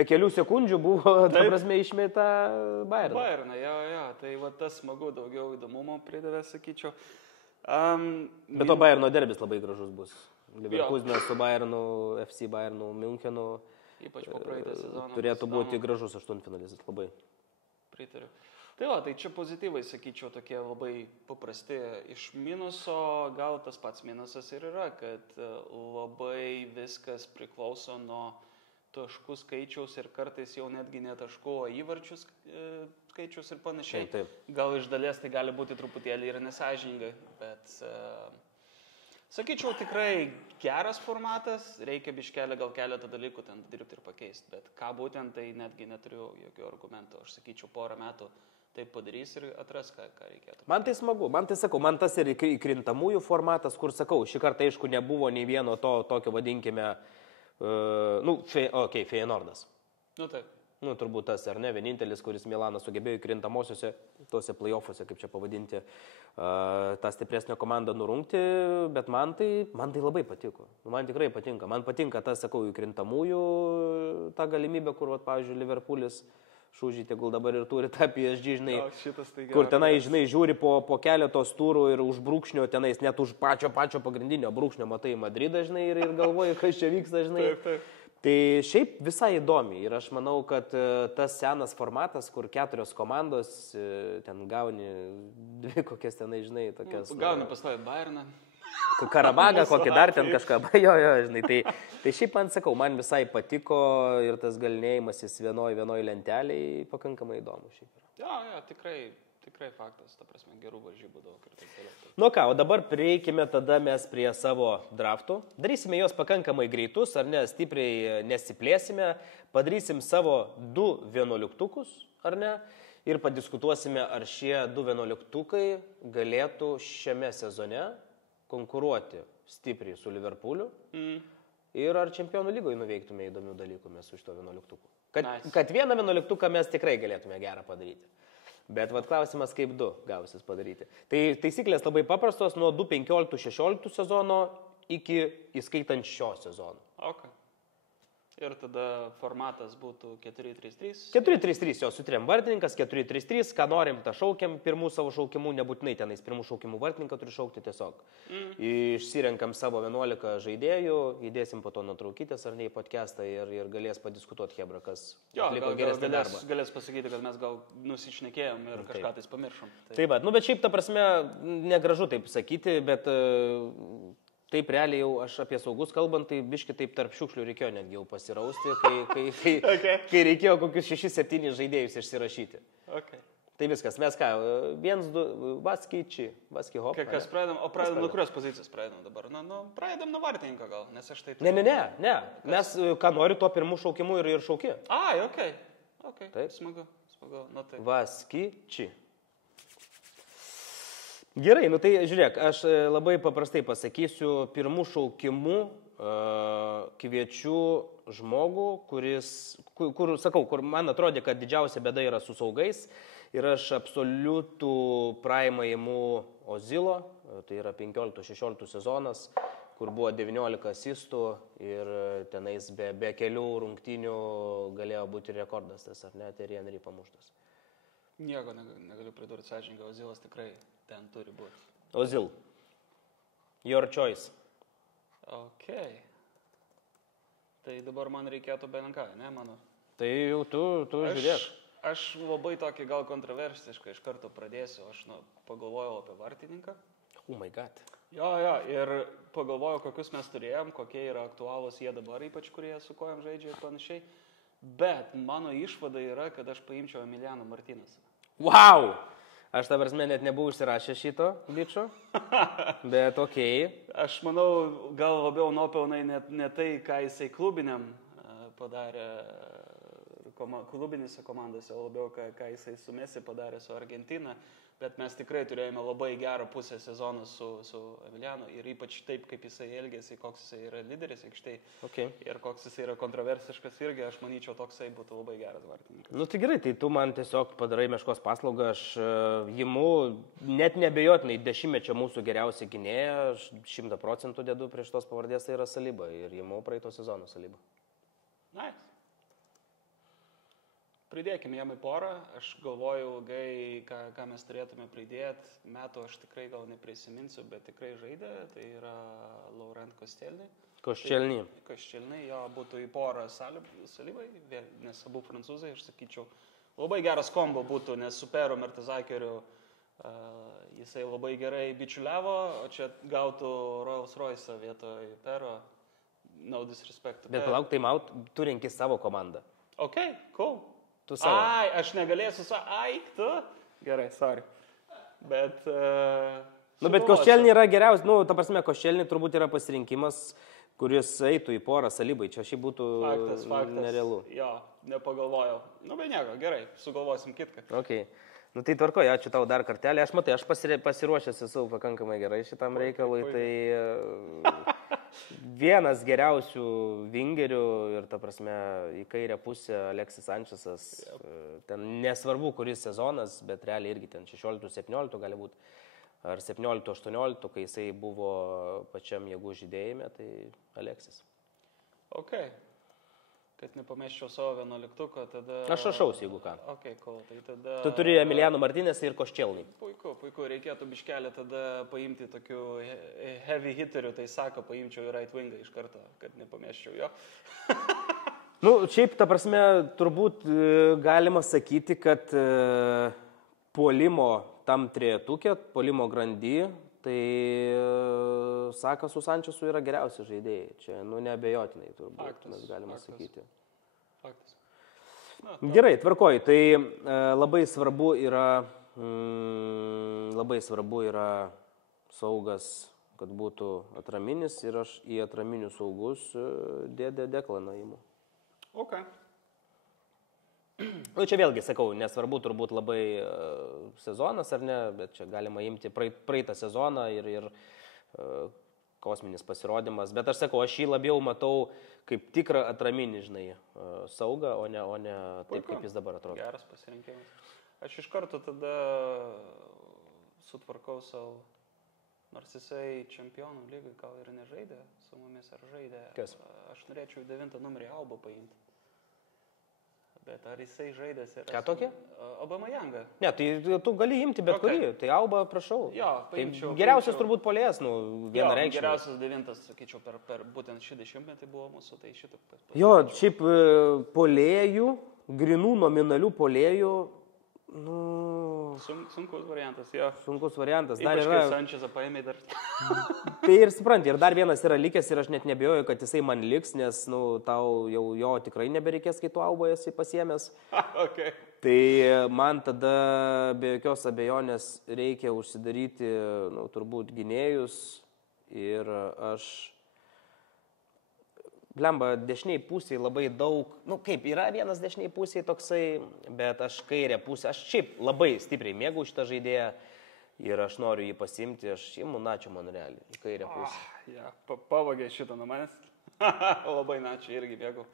kelių sekundžių buvo, ta prasme, išmeta Bayerną. Bayerną, jo, tai tas smagu, daugiau įdomumo pridavė, sakyčiau. Bet to Bayerno derbis labai gražus bus. Leverkusenas su Bayernu, FC Bayernu, Münchenu. Ypač po praeitą sezoną. Turėtų būti gražus aštuntfinalis, labai. Pritariu. Tai čia pozityvai, sakyčiau, tokie labai paprasti. Iš minuso, gal tas pats minusas ir yra, kad labai viskas priklauso nuo taškų skaičiaus ir kartais jau netgi ne taškų, o įvarčių skaičiaus ir panašiai. Taip. Gal iš dalies tai gali būti truputėlį ir nesąžiningai, bet sakyčiau, tikrai geras formatas, reikia biškelį gal keletą dalykų ten dirbti ir pakeisti, bet ką būtent, tai netgi neturiu jokių argumentų. Aš sakyčiau, 2 metų taip padarys ir atras, ką reikėtų. Man tai smagu, man tas ir įkrintamųjų formatas, kur sakau, šį kartą aišku nebuvo nei vieno tokio, vadinkime, Feyenoordas. Taip. Nu, turbūt tas, ar ne, vienintelis, kuris Milanas sugebėjo įkrintamosiuose, tuose play-offuose, kaip čia pavadinti, tą stipresnę komandą nurungti, bet man tai labai patiko. Man tikrai patinka. Man patinka tas, sakau, įkrintamųjų tą galimybę, kur, pavyzdžiui, Liverpoolis Šūžį, tegul dabar ir turi tą PSG, žinai, kur tenai, žinai, žiūri po keletos turų ir už brūkšnio tenais, net už pačio pagrindinio brūkšnio matai Madridą, žinai, ir galvoji, kas čia vyksta, žinai. Taip. Tai šiaip visai įdomi ir aš manau, kad tas senas formatas, kur 4 komandos, ten gauni 2 kokias tenai, žinai, tokias... Gauni pastovi Bayerną. Karabagą, kokį dar ten kažką, jo, žinai, tai šiaip man sakau, man visai patiko ir tas galinėjimasis vienoj lenteliai pakankamai įdomu šiaip. Jo, tikrai faktas, ta prasme, gerų varžybų daug ir taip toliau. Nu ką, o dabar prieikime tada mes prie savo draftų. Darysime juos pakankamai greitus, ar ne, stipriai nesiplėsime, padarysim savo 2 vienuoliktukus, ar ne, ir padiskutuosime, ar šie 2 vienuoliktukai galėtų šiame sezone konkuruoti stipriai su Liverpooliu ir ar Čempionų lygoje nuveiktume įdomių dalykų mes su šito vienuoliktuku. Kad vieną vienuoliktuką mes tikrai galėtume gerą padaryti. Bet klausimas, kaip 2 gausis padaryti. Tai taisyklės labai paprastos nuo 2015-16 sezono iki įskaitant šio sezono. Okay. Ir tada formatas būtų 4-3-3? 4-3-3, jo, su 3 vartininkas, 4-3-3, ką norim, tą šaukiam, pirmų savo šaukimų, nebūtinai tenais pirmų šaukimų vartininką turi šaukti tiesiog. Išsirenkam savo 11 žaidėjų, įdėsim po to nuotraukytės ar ne į podcastą ir galės padiskutuoti Hebra, kas atliko geresnį darbą. Galės pasakyti, kad mes gal nusišnekėjom ir kažką tais pamiršom. Taip, bet šiaip ta prasme, negražu taip sakyti, bet... Taip realiai jau aš apie saugus kalbant, tai biški taip tarp šiukšlių reikėjo netgi jau pasirausti, kai reikėjo kokius 6-7 žaidėjus išsirašyti. Okay. Tai viskas, mes ką, 1-2, Vaski Hop. Kas pradedam, o pradedam nuo kurios pozicijos pradedam dabar? Pradedam nuo vartininko gal, nes aš tai... Ne, mes ką nori tuo pirmų šaukimų ir šauki. Okay. Taip. Smagu. Nu, taip. Vaski. Gerai, nu tai žiūrėk, aš labai paprastai pasakysiu, pirmų šaukimų kviečiu žmogų, kur man atrodė, kad didžiausia bėda yra su saugais ir aš absoliutų praimą imu Ozilo, tai yra 15-16 sezonas, kur buvo 19 asistų ir tenais be kelių rungtynių galėjo būti rekordas tas, ar ne, Thierry Henry pamuštas. Nieko negaliu pridurti, sąžininkai, Ozilas tikrai ten turi būti. Ozil. Your choice. Okay. Tai dabar man reikėtų Belenką, ne, mano? Tai jau tu žiūrėk. Aš labai tokį gal kontroversišką iš karto pradėsiu. Aš pagalvojau apie vartininką. Oh my god. Jo, ir pagalvojau, kokius mes turėjom, kokie yra aktualūs jie dabar, ypač kurie su kojom žaidžia ir panašiai. Bet mano išvada yra, kad aš paimčiau Emiliano Martinezą. Wow! Aš ta prasme net nebuvau užsirašęs šito bičio, bet okei. Aš manau, gal labiau nuopelnai ne tai, ką jisai klubiniam padarė klubinėse komandose, o labiau, ką jisai su Messi padarė su Argentina. Bet mes tikrai turėjome labai gerą pusę sezoną su Emilianu ir ypač taip, kaip jisai elgėsi, koks jisai yra lyderis aikštėj ir koks jisai yra kontroversiškas irgi, aš manyčiau, toksai būtų labai geras vartininkas. Nu tai gerai, tai tu man tiesiog padarai meškos paslaugą, aš jimu net nebejotinai 10-mečio mūsų geriausią gynėją, aš 100% dedu prieš tos pavardės, tai yra Saliba ir jimu praeito sezono Saliba. Nice. Pridėkime jam į porą, aš galvoju ilgai, ką mes turėtume pridėti, metų aš tikrai gal neprisiminsiu, bet tikrai žaidė, tai yra Laurent Koscielny. Koscielny, jo būtų į porą Salibai, nes abu prancūzai, aš sakyčiau, labai geras kombo būtų, nes su Peru Mertezakeriu jisai labai gerai bičiuliavo, o čia gautų Rolls Royce vietoj Peru, no disrespect. Bet palauk, tu renki savo komandą. Ok, cool. Ai, aš negalėsiu tu? Gerai, sorry. Bet... bet Koscielny yra geriausias, ta prasme, Koscielny turbūt yra pasirinkimas, kuris eitų į porą Salibai, čia šiaip būtų faktas. Nerealu. Jo, nepagalvojau. Bet nieko, gerai, sugalvosim kitką. Ok, tai tvarkoju, ačiū tau dar kartelį, aš pasiruošęs esu pakankamai gerai šitam reikalui, tai... Vienas geriausių vingerių ir, ta prasme, į kairę pusę Aleksis Sančesas. Ten nesvarbu, kuris sezonas, bet realiai irgi ten 16-17 gali būti. Ar 17-18, kai jisai buvo pačiam jėgų žydėjime, tai Aleksis. Ok. Kad nepameščiau savo 11-uko, tada... Aš rašausi, jeigu ką. Ok, cool. Tai tada... Tu turi Emiliano Martinės ir Koščelnį. Puiku. Reikėtų biškelį tada paimti tokių heavy hiterių, tai sako, paimčiau į right wingą iš karto, kad nepameščiau jo. Nu, šiaip, ta prasme, turbūt galima sakyti, kad puolimo tam trejetukė, puolimo grandy, tai Saka su Sančesu yra geriausi žaidėjai. Čia, neabejotinai, turbūt mes galime sakyti. Faktas. Gerai, tvarkoj. Tai labai svarbu yra saugas, kad būtų atraminis ir aš į atraminius saugus dėdę Deklaną įimu. Ok. Nu, čia vėlgi sakau, nesvarbu turbūt labai sezonas ar ne, bet čia galima imti praeitą sezoną ir kosminis pasirodymas. Bet aš sakau, aš jį labiau matau kaip tikrą atraminį, žinai, saugą, o ne taip, kaip jis dabar atrodo. Geras pasirinkimas. Aš iš karto tada sutvarkau savo, nors jisai čempionų lygai gal ir nežaidė su mumis, ar žaidė. Kas? Aš norėčiau 9 numerį Albą paimti. Bet ar jisai žaidęs yra... Ką tokia? Aubameyangą. Ne, tai tu gali imti bet kurį, tai Alba, prašau. Jo, paimčiau. Tai geriausias turbūt puolėjas, vienareikšmiai. Geriausias 9, sakyčiau, per būtent šį 10-metį buvo mūsų, tai šitą... Jo, šiaip puolėjų, grinų nominalių puolėjų, Sunkus variantas, jo. Sunkus variantas. Ypač, kai Sančesą paėmė dar... Tai ir supranti, ir dar vienas yra likęs ir aš net nebijoju, kad jisai man liks, nes, tau jau jo tikrai nebereikės, kai tu Alboje esi pasiėmęs. Okay. Tai man tada be jokios abejonės reikia užsidaryti, turbūt gynėjus ir aš... Blemba, dešiniai pusėje labai daug, kaip yra vienas dešiniai pusėje toksai, bet aš kairę pusę, aš šiaip labai stipriai mėgau šitą žaidėją ir aš noriu jį pasimti, aš imu Načio Monrealį į kairę pusę. Pavogė šitą nuo manęs, labai Načio irgi mėgau.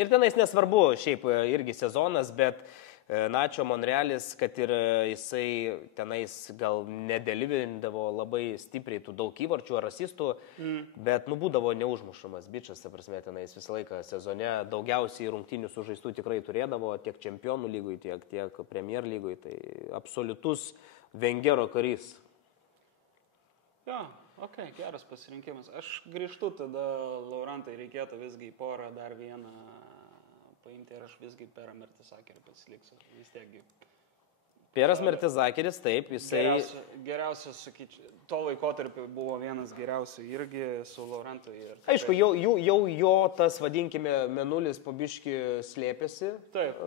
Ir tenais nesvarbu, šiaip irgi sezonas, bet Načio Monrealis, kad ir jisai tenais gal nedeliverindavo labai stipriai tų daug įvarčių ar asistų, bet būdavo neužmušamas bičas, ta prasme, tenais visą laiką sezone daugiausiai rungtynių sužaistų tikrai turėdavo tiek čempionų lygui, tiek Premier lygui, tai absoliutus Vengero karys. Jo, ok, geras pasirinkimas. Aš grįžtu tada, Laurantai, reikėtų visgi į porą dar vieną paimti ir aš visgi Perą Mertesakerį pasiliksiu. Vis tiekgi. Peras Mertesakeris, taip, jisai... Geriausias, sakyčiau, to laikotarpio buvo vienas geriausių irgi su Laurantu. Aišku, jau jo tas, vadinkime, menulis po biškį slėpėsi. Taip.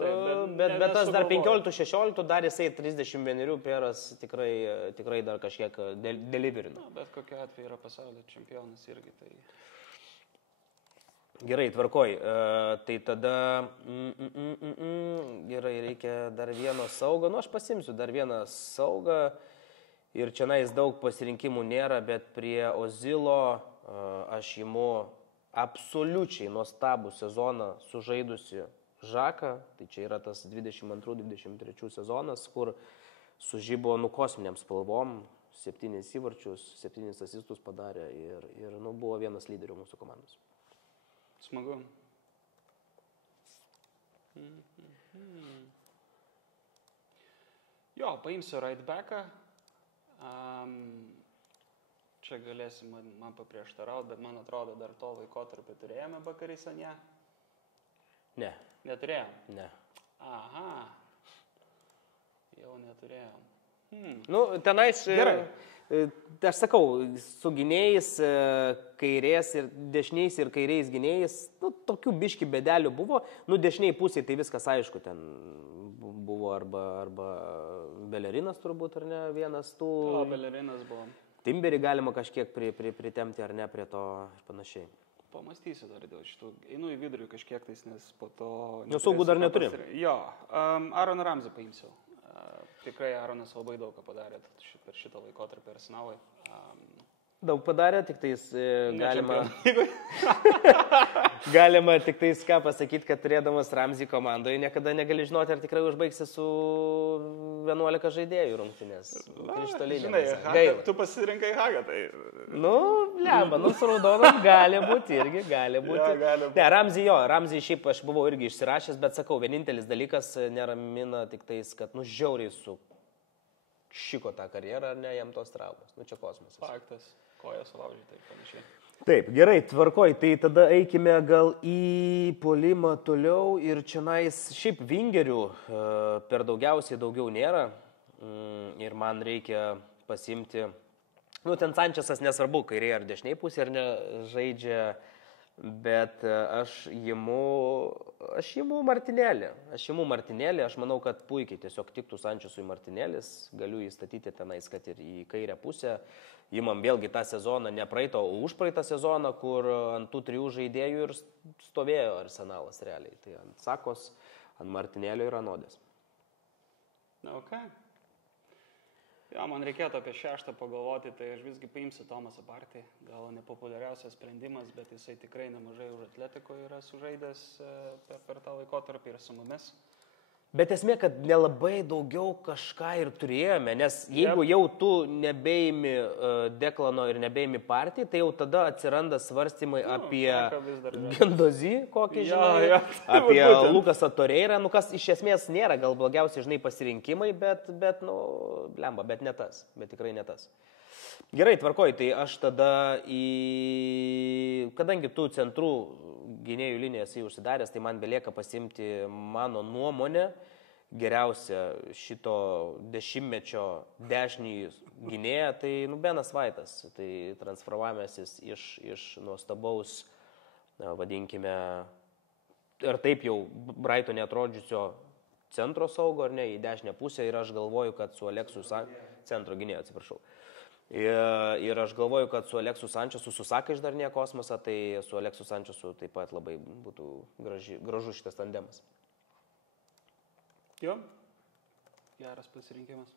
Bet tas dar 15-16, dar jisai 31 Peras tikrai dar kažkiek deliverino. Bet kokiu atveju yra pasaulio čempionas irgi. Tai... Gerai, tvarkoj. Tai tada gerai, reikia dar vieno saugo. Aš pasimsiu dar vieną saugą ir čia daug pasirinkimų nėra, bet prie Ozilo aš imu absoliučiai nuostabų sezoną sužaidusi Žaką. Tai čia yra tas 22-23 sezonas, kur sužybo kosminiam spalvom, 7 įvarčius, 7 asistus padarė ir buvo vienas lyderių mūsų komandos. Smagu. Jo, paimsiu right backą. Čia galėsim man paprieštarauti, bet man atrodo, dar to laikotarpį turėjome Bakarisane? Ne. Neturėjom? Ne. Aha. Jau neturėjom. Tenais... Gerai. Aš sakau, su gynėjais, kairės ir dešiniais ir kairiais gynėjais, tokių biški bedelių buvo. Dešiniai pusėje tai viskas aišku, ten buvo arba Belerinas turbūt, ar ne, vienas tų. Belerinas buvo. Timberį galima kažkiek pritemti ar ne prie to ir panašiai. Pamastysiu dar dėl šitų. Einu į vidurį kažkiek tais, nes po to... Saugų dar neturim. Jo, Aaroną Ramsey paimsiu. Tikrai Aaronas labai daug ką padarė per šitą laikotarpį Arsenalui. daug padarė, tik tais galima tik tais ką pasakyti, kad turėdamas Ramsey komandoje niekada negali žinoti, ar tikrai užbaigsi su 11 žaidėjų rungtynės. Žinai, tu pasirinkai Hagą, tai... Su raudonom gali būti irgi, gali būti. Ne, Ramsey šiaip aš buvau irgi išsirašęs, bet sakau, vienintelis dalykas neramina tik tais, kad žiauriai su šiko tą karjerą, ar ne, jam tos traumos. Čia kosmosas. Faktas, koja sulaužė, tai panašiai. Taip, gerai, tvarkoj, tai tada eikime gal į puolimą toliau ir čionais šiaip vingerių per daugiau nėra ir man reikia pasimti, ten Sančesas nesvarbu, kairėje ar dešiniai pusė ar ne žaidžia, bet aš imu Martinelį. Aš manau, kad puikiai tiesiog tiktų Sančesui Martinėlis, galiu įstatyti tenais, kad ir į kairę pusę. Imam vėlgi tą sezoną, ne praeitą, o užpraeitą sezoną, kur ant tų 3 žaidėjų ir stovėjo Arsenalas realiai. Tai ant Sakos, ant Martinėlio ir Anodės. Okay. Jo, man reikėtų apie 6 pagalvoti, tai aš visgi paimsiu Tomasą Partį. Gal nepopuliariausias sprendimas, bet jisai tikrai nemažai už Atletiko yra sužaidęs per tą laikotarpį ir su mumis. Bet esmė, kad nelabai daugiau kažką ir turėjome, nes jeigu jau tu nebeimi Deklano ir nebeimi Partį, tai jau tada atsiranda svarstymai apie Gendozį, kokį žinai, apie Lukasą Toreirą, kas iš esmės nėra gal blogiausiai, žinai, pasirinkimai, bet ne tas, bet tikrai ne tas. Gerai, tvarkoj, tai aš tada kadangi tu centrų gynėjų linijas užsidaręs, tai man belieka pasimti mano nuomonę geriausia šito dešimtmečio dešinį gynėją, tai Benas Vaitas, tai transformavęsis iš nuostabaus, vadinkime, ir taip jau Brightone atrodžiusio centro saugo, ar ne, į dešinę pusę ir aš galvoju, kad su Aleksu centro gynėjo, atsiprašau. Ir aš galvoju, kad su Aleksu Sančesu susaka išdarnė kosmosą, tai su Aleksu Sančesu taip pat labai būtų gražus šitas tandemas. Jo, geras pasirinkimas.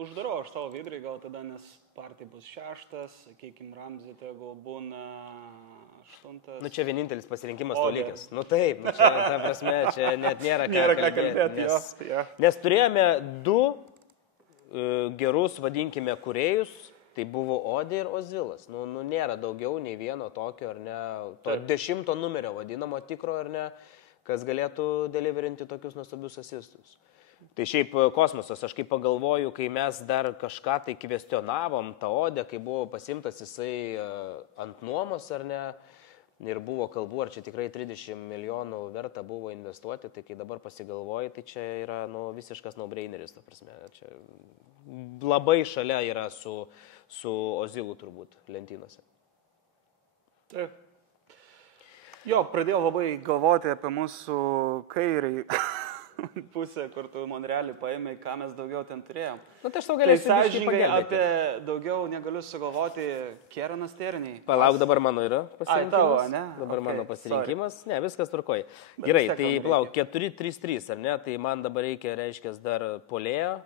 Uždarau aš tavo vidurį, gal tada, nes Partį bus 6, sakykime, Ramsey tegul būna 8. Čia vienintelis pasirinkimas to likęs. Taip, čia, ta prasme, čia net nėra ką kalbėti. Nes turėjome 2 gerus, vadinkime, kūrėjus, tai buvo Odė ir Ozilas. Nėra daugiau nei vieno tokio, ar ne, to 10 numerio vadinamo tikro, ar ne, kas galėtų deliverinti tokius nuostabius asistus. Tai šiaip kosmosas, aš kaip pagalvoju, kai mes dar kažką tai kvestionavom tą Odę, kai buvo pasimtas jisai ant nuomos, ar ne, ir buvo kalbų, ar čia tikrai 30 milijonų verta buvo investuoti, tai kai dabar pasigalvoji, tai čia yra visiškas no-braineris, ta prasme. Čia labai šalia yra su Ozilu turbūt lentynose. Taip. Jo, pradėjau labai galvoti apie mūsų kairį pusę, kur tu Monrealį paėmė, ką mes daugiau ten turėjom. Tai aš tau galėsiu sąžiningai apie daugiau negaliu sugalvoti Keranas Terniai. Palauk, dabar mano yra pasirinkimas. Tavo, ne? Dabar mano pasirinkimas. Sorry. Ne, viskas tvarkoja. Gerai, tai palauk, 4-3-3, ar ne? Tai man dabar reikia, reiškia, dar puolėjo,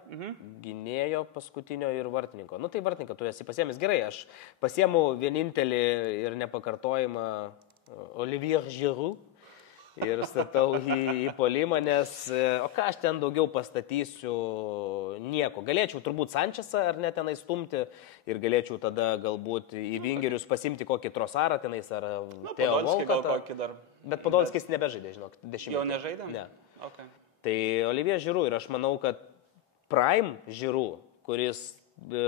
gynėjo paskutinio ir vartininko. Tai vartininką tu esi pasiėmęs. Gerai, aš pasiėmu vienintelį ir nepakartojimą Olivier Giroud. Ir statau į puolimą, nes, o ką aš ten daugiau pastatysiu, nieko. Galėčiau turbūt Sančesą ar net tenai stumti ir galėčiau tada galbūt į vingerius pasimti kokį Trosarą tenais ar Teo Volkatą. Bet Podolskis nebežaidė, žinok, 10. Jau nežaidė? Ne. Okay. Tai Olivier Giroud ir aš manau, kad Prime Giroud, kuris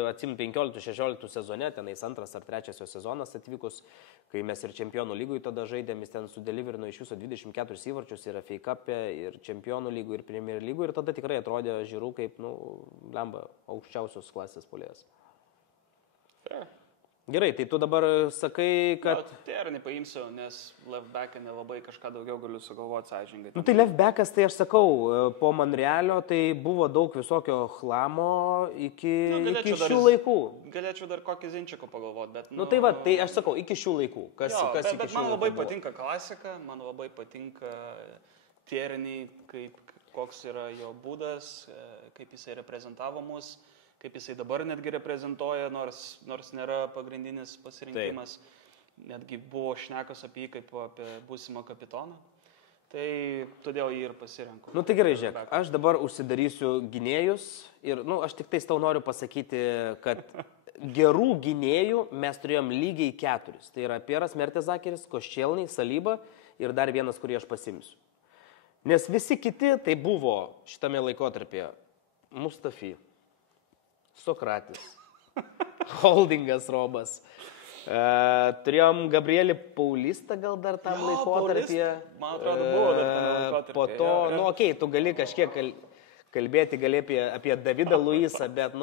atsim 15-16 sezone, tenais 2 ar 3 sezonas atvykus, kai mes ir čempionų lygui tada žaidėm, jis ten sudeliverino iš viso 24 įvarčius ir FA Cup'e, ir čempionų lygų, ir Premier lygų, ir tada tikrai atrodė Giroud kaip, aukščiausios klasės puolėjas. Gerai, tai tu dabar sakai, kad... Ternį paimsiu, nes left back'e nelabai kažką daugiau galiu sugalvoti sąžiningai. Tai left back'as, tai aš sakau, po Monrealio tai buvo daug visokio chlamo iki šių laikų. Galėčiau dar kokį Zinčiko pagalvoti, bet... Tai va, tai aš sakau, iki šių laikų. Bet man labai patinka klasika, man labai patinka Ternį, koks yra jo būdas, kaip jisai reprezentavo mus. kaip jisai dabar netgi reprezentuoja, nors nėra pagrindinis pasirinkimas. Netgi buvo šnekos apie jį kaip apie būsimą kapitoną. Tai todėl jį ir pasirenku. Nu tai gerai, žiūrėk, aš dabar užsidarysiu gynėjus ir, aš tik tais tau noriu pasakyti, kad gerų gynėjų mes turėjom lygiai 4. Tai yra Pieras Mertezakeris, Koščelny, Saliba ir dar vienas, kurį aš pasimsiu. Nes visi kiti tai buvo šitame laikotarpyje Mustafi, Sokratis, Holdingas Robas. Turėjom Gabrielį Paulistą gal dar tam laikotarpyje. Man atrodo, buvo dar tam laikotarpyje. Po to, tu gali kažkiek kalbėti apie Davidą Luisą, bet,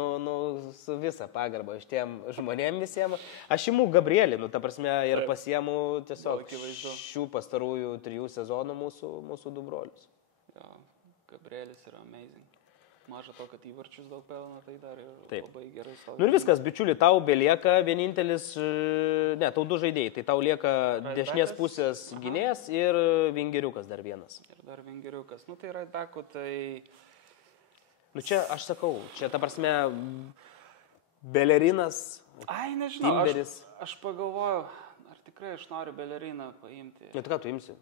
su visą pagarbą šitiem žmonėm visiems. Aš imu Gabrielį, ta prasme, ir pasiemu tiesiog šių pastarųjų 3 sezonų mūsų du brolius. Jo, Gabrielis yra amazing. Maža to, kad įvarčius daug pelno, tai dar ir labai gerai savo. Nu ir viskas, bičiuli, tau belieka vienintelis, tau 2 žaidėjai, tai tau lieka dešinės pusės gynėjas ir vingeriukas dar vienas. Ir dar vingeriukas. Tai right backu, tai... Čia aš sakau, čia ta prasme Belerinas, nežinau, Timberis. Aš pagalvoju, ar tikrai aš noriu Beleriną paimti. Tai ką tu imsi?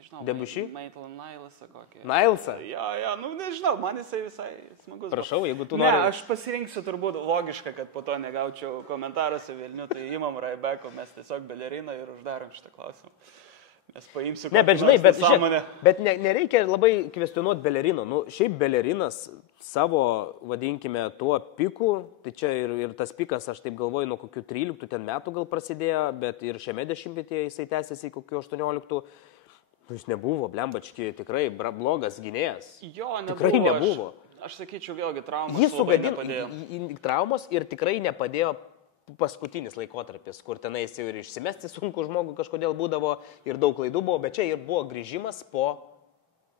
Nežinau, Debussy? Maitland Nilesą kokį. Nilesą? Jo, nežinau, man jisai visai smagus. Prašau, jeigu tu nori. Aš pasirinksiu turbūt logišką, kad po to negaučiau komentaruose Vilnių, tai imam right backu, mes tiesiog Beleriną ir uždarom šitą klausimą. Mes paimsiu... Bet nereikia labai kvestionuoti Belerino. Šiaip Belerinas savo, vadinkime, tuo piku, tai čia ir tas pikas, aš taip galvoju, nuo kokių 13 metų gal prasidėjo, bet ir šiame dešimtmetyje jisai tęsiasi į kokių 18. Jis nebuvo, blembački, tikrai blogas gynėjas. Jo, tikrai nebuvo. Aš sakyčiau, vėlgi, traumos jis sugadino traumos ir tikrai nepadėjo paskutinis laikotarpis, kur tenais jau ir išsimesti sunku žmogų kažkodėl būdavo ir daug klaidų buvo, bet čia ir buvo grįžimas po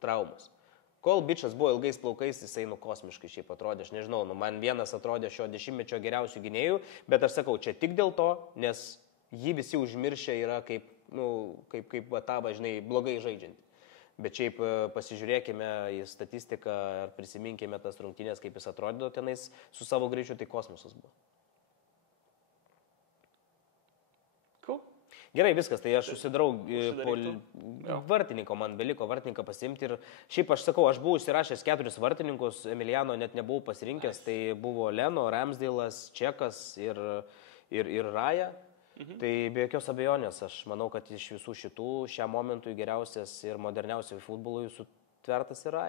traumos. Kol bičas buvo ilgais plaukais, jisai kosmiškai šiaip atrodė, aš nežinau, man vienas atrodė šio dešimtmečio geriausių gynėjų, bet aš sakau, čia tik dėl to, nes jį visi užmiršę yra kaip Vatava, žinai, blogai žaidžiantį. Bet šiaip pasižiūrėkime į statistiką ar prisiminkime tas rungtynės, kaip jis atrodė tenais su savo greičiu, tai kosmosas buvo. Cool. Gerai, viskas, tai aš užsidarau vartininko, man beliko vartininką pasiimti ir šiaip aš sakau, aš buvau užsirašęs 4 vartininkus, Emiliano net nebuvau pasirinkęs, tai buvo Leno, Ramsdale'as, Čekas ir Raja. Tai be jokios abejonės, aš manau, kad iš visų šitų šiam momentui geriausias ir moderniausiai futbolui sutvertas yra.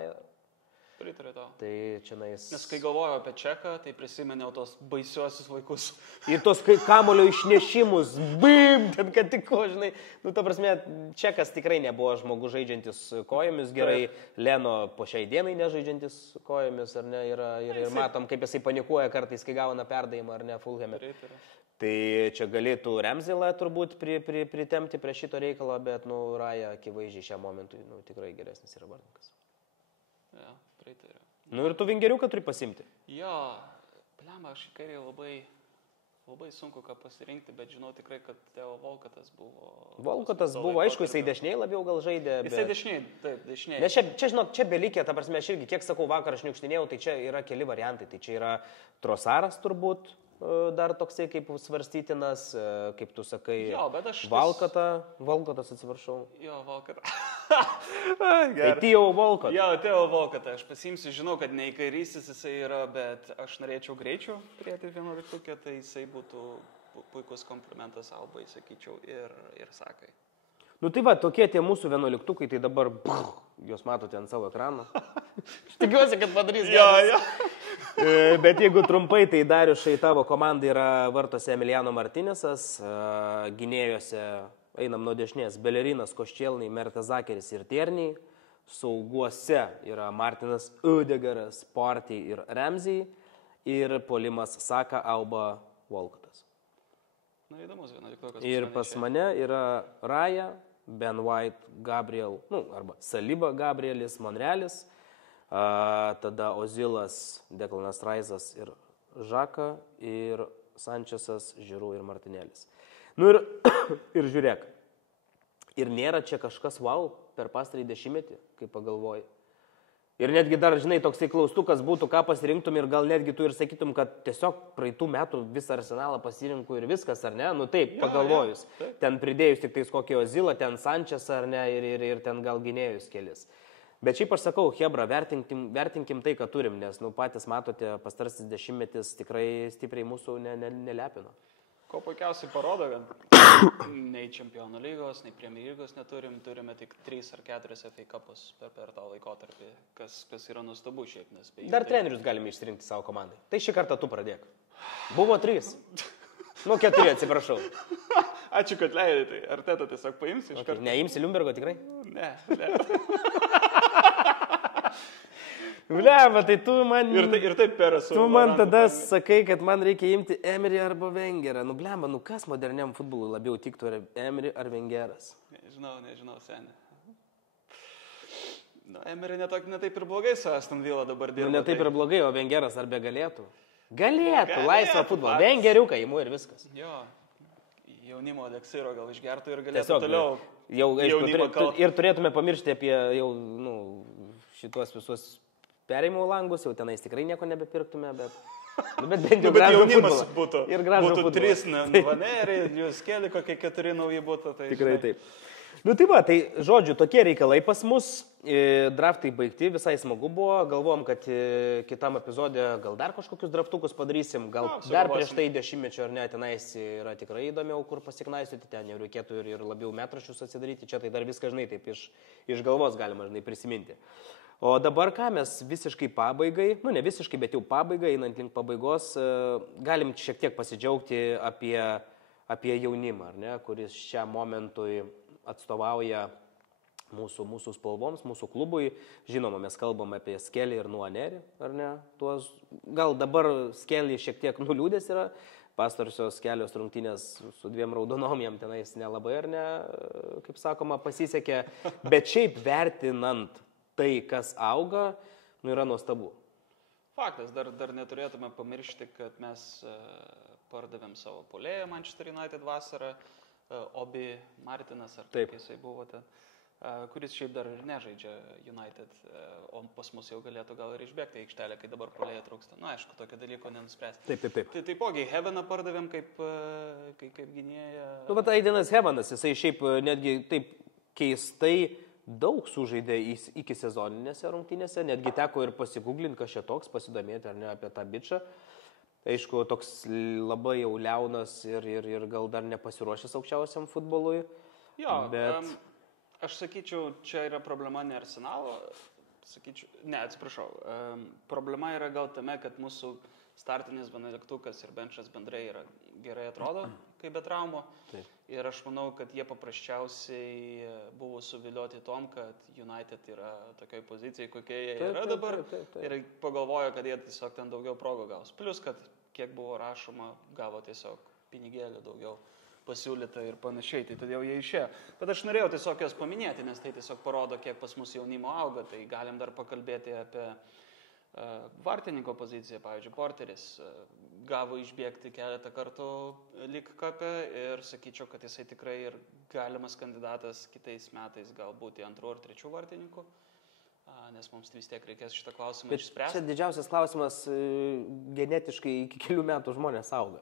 Pritariu tau. Tai čia nais... Nes kai galvoju apie Čeką, tai prisiminiau tos baisiuosius laikus. Ir tos kamulio išnešimus, bim, ten kad tik ko, žinai. Ta prasme, Čekas tikrai nebuvo žmogus žaidžiantis kojomis, gerai, Leno po šiai dienai nežaidžiantis kojomis, ar ne, ir matom, kaip jisai panikuoja kartais, kai gauna perdavimą, ar ne, Fulhame. Tai čia galėtų Ramsdale'ą turbūt pritemti prie šito reikalo, bet, Raja akivaizdžiai šiam momentui, tikrai geresnis yra vartininkas. Ja, pritariu. Ir tu vingeriuką turi pasimti. Jo, aš į kairį labai sunku ką pasirinkti, bet žinau tikrai, kad Teo Volkatas buvo... Volkatas buvo, aišku, jisai dešiniai labiau gal žaidė, bet... Jisai dešiniai, taip, dešiniai. Nes čia, žinok, čia belikė, ta prasme, aš irgi, kiek sakau, vakar aš niukštinėjau, tai čia yra keli variantai. Tai čia yra Trosaras turbūt, dar toksai kaip svarstytinas, kaip tu sakai, jo, bet aš... Volkatas, atsiprašau. Jo, Volkata. Tai Teo Volkata. Jo, Teo Volkata. Aš pasimsiu, žinau, kad ne į kairysis jisai yra, bet aš norėčiau greičiau turėti 11, tai jisai būtų puikus komplimentas Albai, sakyčiau, ir Sakai. Tai va, tokie tie mūsų 11, tai dabar juos matote ant savo ekrano. Aš tikiuosi, kad padarys geras. Bet jeigu trumpai, tai Dariušai tavo komanda yra vartose Emiliano Martinesas, gynėjuose einam nuo dešinės Belerinas, Koščelny, Mertezakeris ir Tierney, sauguose yra Martinas Ödegaras, Partey ir Ramsey ir puolimas Saka, Alba, Volkatas. Įdomus 11. Ir pas mane yra Raja, Ben White, Gabriel, arba Saliba, Gabrielis, Monrealis, tada Ozilas, Declanas Raisas ir Žaka ir Sančesas, Žiru ir Martinėlis. Ir žiūrėk, ir nėra čia kažkas wow per pastarąjį dešimtmetį, kaip pagalvoji. Ir netgi dar, žinai, toksai klaustukas būtų, ką pasirinktum ir gal netgi tu ir sakytum, kad tiesiog praeitų metų visą Arsenalą pasirinku ir viskas, ar ne? Nu taip, pagalvojus. Taip. Ten pridėjus tik tais kokį Ozilą, ten Sančes, ar ne, ir ten gal gynėjus kelis. Bet šiaip aš sakau, hebra, vertinkim tai, ką turim, nes, nu, patys matote, pastarasis 10-metis tikrai stipriai mūsų nelepino. Ko puikiausiai parodo, kad nei Čempionų lygos, nei Premier lygos turime tik 3 ar 4 FA Cupus per tą laikotarpį, kas yra nuostabu šiaip, nes... Dar trenerius galime išsirinkti savo komandai. Tai šį kartą tu pradėk. Buvo 3. Nu, 4, atsiprašau. Ačiū, kad leidai, tai Artetą tiesiog paimsi iš karto. Neimsi Ljungbergo tikrai? Ne. Bliava, tai tu man... Ir taip peras. Tu man tada sakai, kad man reikia imti Emery arba Wengerą. Nu, bliava, nu kas moderniam futbolui labiau tiktų, Emery ar Wengeras? Nežinau, seniai. Nu, Emery netaip ir blogai su Aston Villa dabar dirba. Nu, netaip ir blogai, o Wengeras ar be galėtų? Galėtų, laisvą futbolą. Wengeriuką įmu ir viskas. Jo, jaunimo deksiro gal išgertų ir galėtų toliau. Ir turėtume pamiršti apie jau, nu, šitos visus perėjimo langus, jau tenais tikrai nieko nebepirktume, bet bent jau gražų jaunimas futbolą. Ir gražų futbolą. Būtų 3 vaneriai, jūs keli kokie 4 nauji būtų. Tai tikrai žinai. Taip. Nu tai va, tai žodžiu, tokie reikalai pas mus, draftai baigti, visai smagu buvo, galvom, kad kitam epizodė gal dar kažkokius draftukus padarysim, gal dar prieš tai 10-mečio ar ne, tenais yra tikrai įdomiau, kur pasiknaisiuoti, ten jau reikėtų ir labiau metraščius atsidaryti, čia tai dar viską, žinai, taip iš galvos galima, žinai, prisiminti. O dabar ką mes visiškai pabaigai, nu ne visiškai, bet jau pabaigai, einant link pabaigos, galim šiek tiek pasidžiaugti apie jaunimą, ar ne, kuris šiam momentui atstovauja mūsų spalvoms, mūsų klubui. Žinoma, mes kalbam apie Skelį ir Nuanerį, ar ne? Gal dabar Skelį šiek tiek nuliūdęs yra, pastarusios kelios rungtynės su 2 raudonom jam tenais nelabai, ar ne, kaip sakoma, pasisekė, bet šiaip vertinant tai, kas auga, nu yra nuostabu. Faktas, dar neturėtume pamiršti, kad mes pardavėm savo puolėją Manchester United vasarą, Obi Martinas, ar kaip jisai buvo ten, kuris šiaip dar ir nežaidžia United, o pas mus jau galėtų gal ir išbėgti aikštelę, kai dabar puolėja trūksta. Na, aišku, tokio dalyko nenuspręsti. Taip. Tai taipogi Heveną pardavėm kaip gynėją. Nu, bet Aidenas Hevenas, jisai šiaip netgi taip keistai daug sužaidė iki sezoninėse rungtynėse, netgi teko ir pasigūglinti, kas čia toks, pasidomėti ar ne apie tą bičą. Aišku, toks labai jau liaunas ir gal dar nepasiruošęs aukščiausiam futbolui. Jo, bet... Aš sakyčiau, čia yra problema ne Arsenalo, problema yra gal tame, kad mūsų startinis 11-tukas ir benčas bendrai yra gerai atrodo, kai be traumo. Taip. Ir aš manau, kad jie paprasčiausiai buvo suvilioti tom, kad United yra tokioj pozicijai, kokie jie yra dabar. Taip. Ir pagalvojo, kad jie tiesiog ten daugiau progų gaus. Plus, kad kiek buvo rašoma, gavo tiesiog pinigėlį daugiau pasiūlyta ir panašiai, tai todėl jie išėjo. Bet aš norėjau tiesiog jas paminėti, nes tai tiesiog parodo, kiek pas mus jaunimo auga, tai galim dar pakalbėti apie vartininko poziciją, pavyzdžiui, Porteris gavo išbėgti keletą kartų League Cup'e ir sakyčiau, kad jisai tikrai ir galimas kandidatas kitais metais galbūt į 2 ar 3 vartininkų, nes mums vis tiek reikės šitą klausimą išspręsti. Čia didžiausias klausimas, genetiškai iki kelių metų žmonės auga.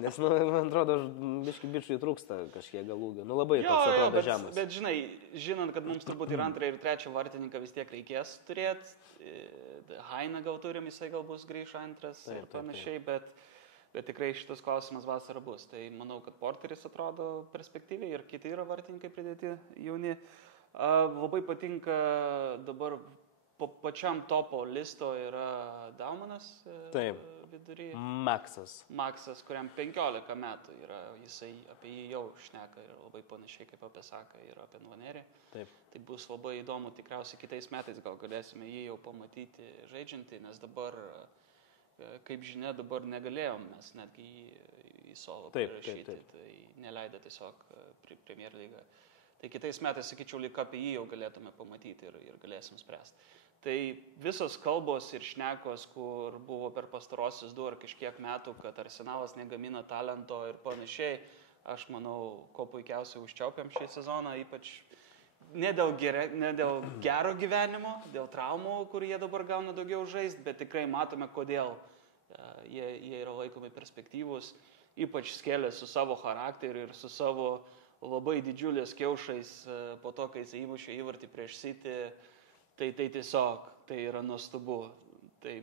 Nes, man atrodo, bičui trūksta kažkiek galūgio. Labai toks atrodo žemas. Bet žinai, žinant, kad mums turbūt ir 2 ir 3 vartininką vis tiek reikės turėti, Hainą gal turim, jisai gal bus grįš 2 ir panašiai, bet tikrai šitas klausimas vasarą bus. Tai manau, kad Porteris atrodo perspektyviai ir kiti yra vartininkai pridėti jauni. Labai patinka dabar pačiam topo listo yra Daumanas vidury. Maksas, kuriam 15 metų yra, jisai apie jį jau šneka ir labai panašiai kaip apie Saką ir apie Nuanerį. Taip. Tai bus labai įdomu, tikriausiai kitais metais gal galėsime jį jau pamatyti žaidžiantį, nes dabar, kaip žinia, dabar negalėjom mes netgi į solo prirašyti, tai neleido tiesiog Premier lygą. Tai kitais metais, sakyčiau, lyg apie jį jau galėtume pamatyti ir galėsim spręsti. Tai visos kalbos ir šnekos, kur buvo per pastarosius 2 ar kažkiek metų, kad Arsenalas negamina talento ir panašiai, aš manau, ko puikiausiai užčiaupiam šį sezoną, ypač ne dėl gero gyvenimo, dėl traumų, kur jie dabar gauna daugiau žaisti, bet tikrai matome, kodėl jie yra laikomi perspektyvūs, ypač Skelė su savo charakteriu ir su savo labai didžiulės kiaušais po to, kai jis įmušė įvartį prieš City, tai tiesiog, tai yra nuostabu. Tai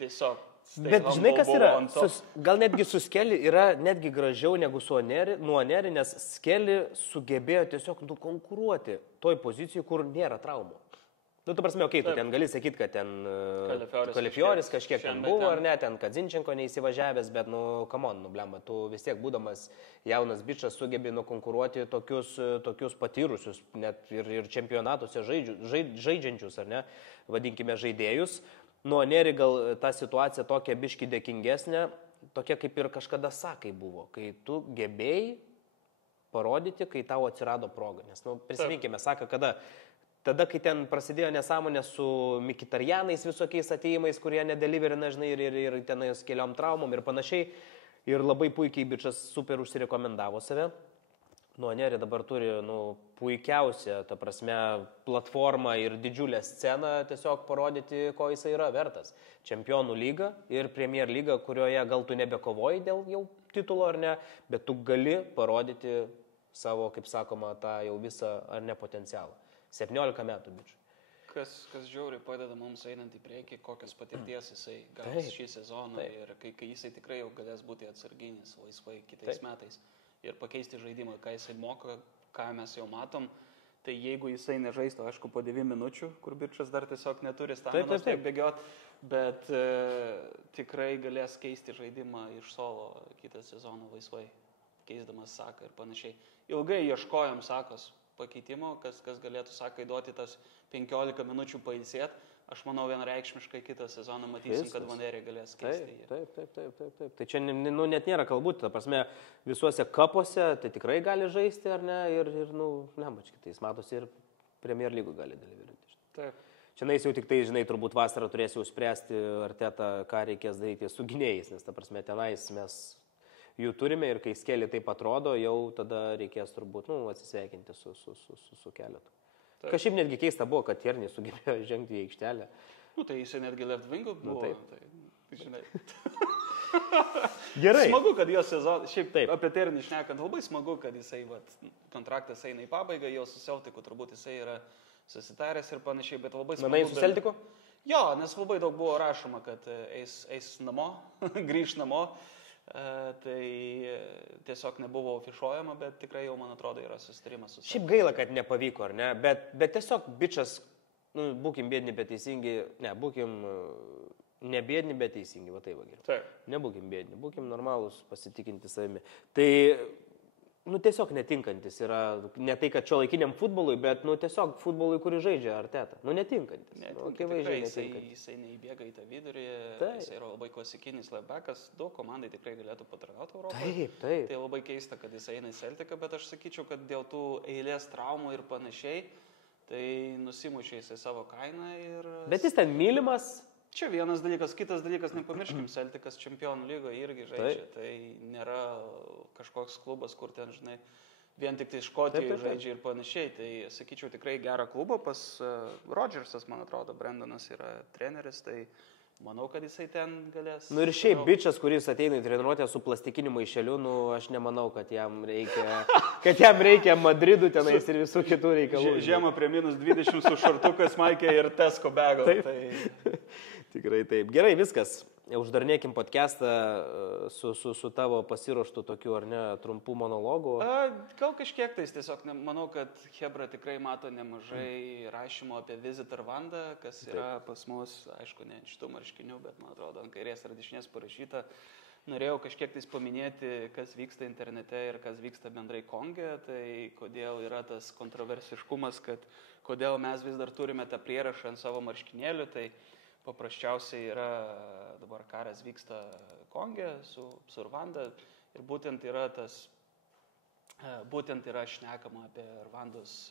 tiesiog. Bet žinai, kas yra? Gal netgi su Skelly yra netgi gražiau negu su Nuoneri, nes Skelly sugebėjo tiesiog nukonkuruoti toj pozicijai, kur nėra traumų. Nu, tu prasme, okei, tu ten gali sakyti, kad ten Kalifioris kažkiek ten buvo, ar ne, ten Kadzinčenko neįsivažiavęs, bet, come on, blemba, tu vis tiek būdamas jaunas bičas sugebi nukonkuruoti tokius patyrusius, net ir čempionatuose žaidžiančius, ar ne, vadinkime žaidėjus. Nuoneri gal ta situacija tokia biški dėkingesnė, tokia kaip ir kažkada Sakai buvo, kai tu gebėjai parodyti, kai tau atsirado proga. Nes, prisiminkime, Saka, tada, kai ten prasidėjo nesąmonė su Mikitarjanais visokiais atėjimais, kurie nedeliverina, žinai, ir tenais keliom traumom ir panašiai. Ir labai puikiai bičas super užsirekomendavo save. Nuoneri dabar turi puikiausią, ta prasme, platformą ir didžiulę sceną tiesiog parodyti, ko jisai yra vertas. Čempionų lyga ir Premier lyga, kurioje gal tu nebekovoji dėl jau titulo ar ne, bet tu gali parodyti savo, kaip sakoma, tą jau visą ar ne potencialą. 17 metų, bičiu. Kas žiauriai padeda mums einant į priekį, kokias patirties jisai gaus šį sezoną ir kai jisai tikrai jau galės būti atsarginis laisvai kitais metais ir pakeisti žaidimą, ką jisai moka, ką mes jau matom, tai jeigu jisai nežaistų, aišku, po 9 minučių, kur bičas dar tiesiog neturi staminos taip bėgiot, bet tikrai galės keisti žaidimą iš solo kitą sezoną laisvai, keisdamas Saką ir panašiai. Ilgai ieškojom Sakos pakeitimo, kas galėtų Sakai duoti tas 15 minučių pailsėt. Aš manau, vienareikšmiškai kitą sezoną matysim, kad Vanerį galės keisti. Taip. Tai čia net nėra kalbų, ta prasme, visuose kapuose tai tikrai gali žaisti, ar ne, ir lembačkitais matosi ir Premier lygų gali dalyvauti. Taip. Čia nais jau tik tai, žinai, turbūt vasarą turės jau spręsti Arteta, ką reikės daryti su gynėjais, nes ta prasme, tenais mes jų turime ir kai Skelly taip atrodo, jau tada reikės turbūt atsisveikinti su keletu. Kažkaip netgi keista buvo, kad Tierney sugebėjo žengti į aikštelę. Tai jisai netgi left wingu buvo. Tai žinai. Gerai. Smagu, kad jo sezoną, šiaip apie Tierney šnekant, labai smagu, kad jisai kontraktas eina į pabaigą, jau su Celticu turbūt jisai yra susitaręs ir panašiai, bet labai smagu. Manai su Celticu? Jo, nes labai daug buvo rašoma, kad eis namo, grįž namo. Tai tiesiog nebuvo afišuojama, bet tikrai jau, man atrodo, yra susitarimas su... Šiaip gaila, kad nepavyko, ar ne, bet tiesiog bičas, būkim bėdni, bet teisingi, būkim nebėdni, bet teisingi, va tai va geriau. Taip. Nebūkim bėdni, būkim normalūs, pasitikinti savimi. Tai, tiesiog netinkantis yra, ne tai, kad šiuolaikiniam futbolui, bet, tiesiog futbolui, kurį žaidžia Arteta. Netinkantis. Jisai neįbėga į tą vidurį, jisai yra labai klasikinis leftbackas, daug komandai tikrai galėtų patarnauti Europoje. Taip. Tai labai keista, kad jisai eina į Celticą, bet aš sakyčiau, kad dėl tų eilės traumų ir panašiai, tai nusimušė jisai savo kainą ir... Bet jis ten mylimas. Čia vienas dalykas, kitas dalykas, nepamirškim, Celticas Čempionų lygoje irgi žaidžia, tai nėra kažkoks klubas, kur ten, žinai, vien tik tai Škotijoje žaidžia ir panašiai, tai sakyčiau tikrai gerą klubą, pas Rodgersas, man atrodo, Brendonas yra treneris, tai manau, kad jisai ten galės... Ir šiaip bičas, kuris ateina į treniruotę su plastikiniu maišeliu, aš nemanau, kad jam reikia Madridų tenais ir visų kitų reikalų. Žiemą prie -20 su šortukas, maikė ir Tesco bego. Tikrai taip. Gerai, viskas. Uždarnėkim podcastą su tavo pasiruoštų tokiu, ar ne, trumpų monologų. Gal kažkiek tais tiesiog, manau, kad Hebra tikrai mato nemažai rašymo apie Visitor Vandą, kas yra pas mus, aišku, ne šitų marškinių, bet man atrodo, ant kairės ar dešinės parašyta. Norėjau kažkiek tais paminėti, kas vyksta internete ir kas vyksta bendrai Konge, tai kodėl yra tas kontroversiškumas, kad kodėl mes vis dar turime tą prierašą ant savo marškinėlių, tai paprasčiausiai yra, dabar karas vyksta Konge su Rwanda ir būtent yra šnekama apie Rwandos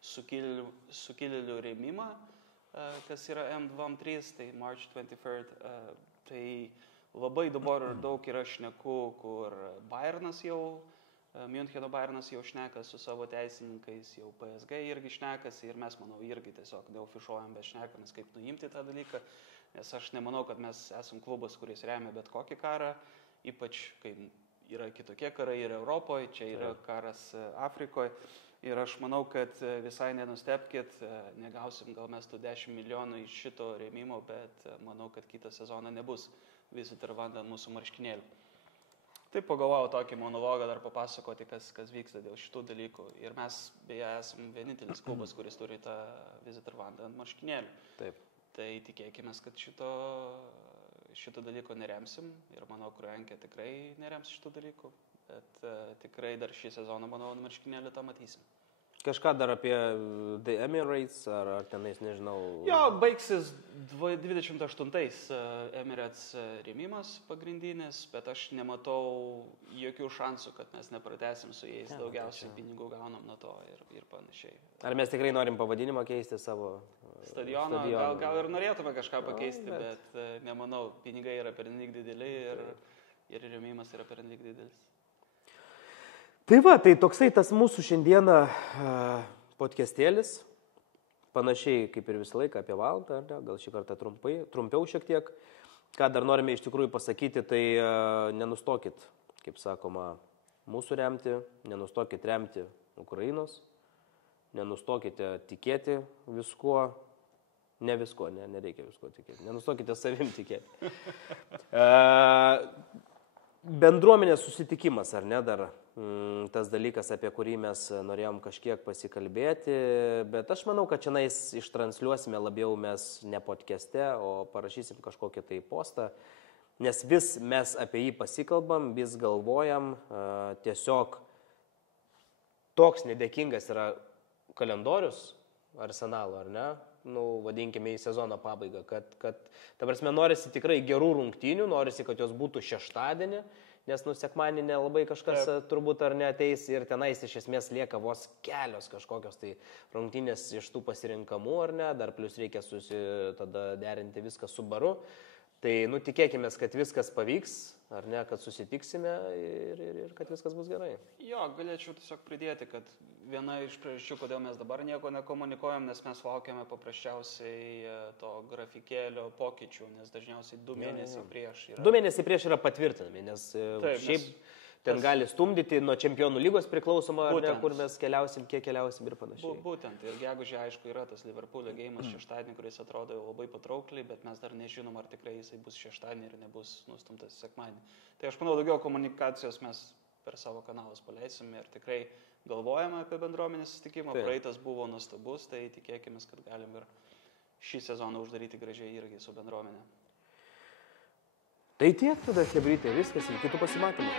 sukilėlių rėmimą, kas yra M23, tai March 23rd, tai labai dabar daug yra šnekų, kur Bayernas jau Müncheno Bayernas jau šneka su savo teisininkais, jau PSG irgi šnekasi ir mes, manau, irgi tiesiog neofišuojam, bet šnekamės, kaip nuimti tą dalyką, nes aš nemanau, kad mes esam klubas, kuris remia bet kokį karą, ypač kai yra kitokie karai ir Europoje, čia yra karas Afrikoje ir aš manau, kad visai nenustepkit, negausim gal mes tų 10 milijonų iš šito rėmimo, bet manau, kad kitą sezoną nebus Visit Rwanda mūsų marškinėlių. Taip pagalvojau tokį monologą dar papasakoti, kas vyksta dėl šitų dalykų. Ir mes beje esame vienintelis klubas, kuris turi tą Visit Rwanda ant marškinėlių. Taip. Tai tikėkime, kad šito dalyko neremsim. Ir manau, Kroankė tikrai nerems šitų dalykų. Bet tikrai dar šį sezoną, manau, ant marškinėlių tą matysim. Kažką dar apie The Emirates, ar tenais, nežinau. Jo, baigsis 28-ais Emirates rėmimas pagrindinis, bet aš nematau jokių šansų, kad mes nepratęsim su jais, daugiausiai pinigų gaunam nuo to ir panašiai. Ar mes tikrai norim pavadinimą keisti savo stadioną? Gal ir norėtume kažką pakeisti, bet nemanau, pinigai yra pernelyg dideli ir rėmimas yra pernelyg didelis. Tai va, tai toksai tas mūsų šiandieną podcastėlis, panašiai kaip ir visą laiką apie valandą, gal šį kartą trumpiau šiek tiek. Ką dar norime iš tikrųjų pasakyti, tai nenustokit, kaip sakoma, mūsų remti, nenustokit remti Ukrainos, nenustokite tikėti viskuo, nereikia viskuo tikėti, nenustokite savim tikėti. Bendruomenės susitikimas, ar ne, dar tas dalykas, apie kurį mes norėjom kažkiek pasikalbėti, bet aš manau, kad šiandien ištransliuosime labiau mes ne podcaste, o parašysim kažkokį tai postą, nes vis mes apie jį pasikalbam, vis galvojam, tiesiog toks nedėkingas yra kalendorius Arsenalo, ar ne? Vadinkime į sezono pabaigą, kad ta prasme, norisi tikrai gerų rungtynių, norisi, kad jos būtų šeštadienį, nes sekmadienį nelabai kažkas turbūt ar neateis ir tenais iš esmės lieka vos kelios kažkokios tai rungtynės iš tų pasirinkamų, ar ne, dar plus reikia tada derinti viską su baru. Tai tikėkime, kad viskas pavyks, ar ne, kad susitiksime ir kad viskas bus gerai. Jo, galėčiau tiesiog pridėti, kad viena iš priežasčių, kodėl mes dabar nieko nekomunikuojam, nes mes laukiame paprasčiausiai to grafikėlio pokyčių, nes dažniausiai 2 mėnesiai prieš yra. 2 mėnesiai prieš yra patvirtinami, nes šiaip ten gali stumdyti nuo Čempionų lygos priklausoma, ar ne, kur mes keliausim, kiek keliausim ir panašiai. Būtent, ir gegužė, aišku, yra tas Liverpoolio geimas šeštadienį, kuris atrodo labai patraukliai, bet mes dar nežinom, ar tikrai jisai bus šeštadienį ir nebus nustumtas sekmadienį. Tai aš manau, daugiau komunikacijos mes per savo kanalus paleisim ir tikrai galvojame apie bendruomenės susitikimą. Praeitas buvo nuostabus, tai tikėkime, kad galim ir šį sezoną uždaryti gražiai irgi su bendruomenė. Tai tiek tada, chebrytė, viskas, iki kitų pasimatymų.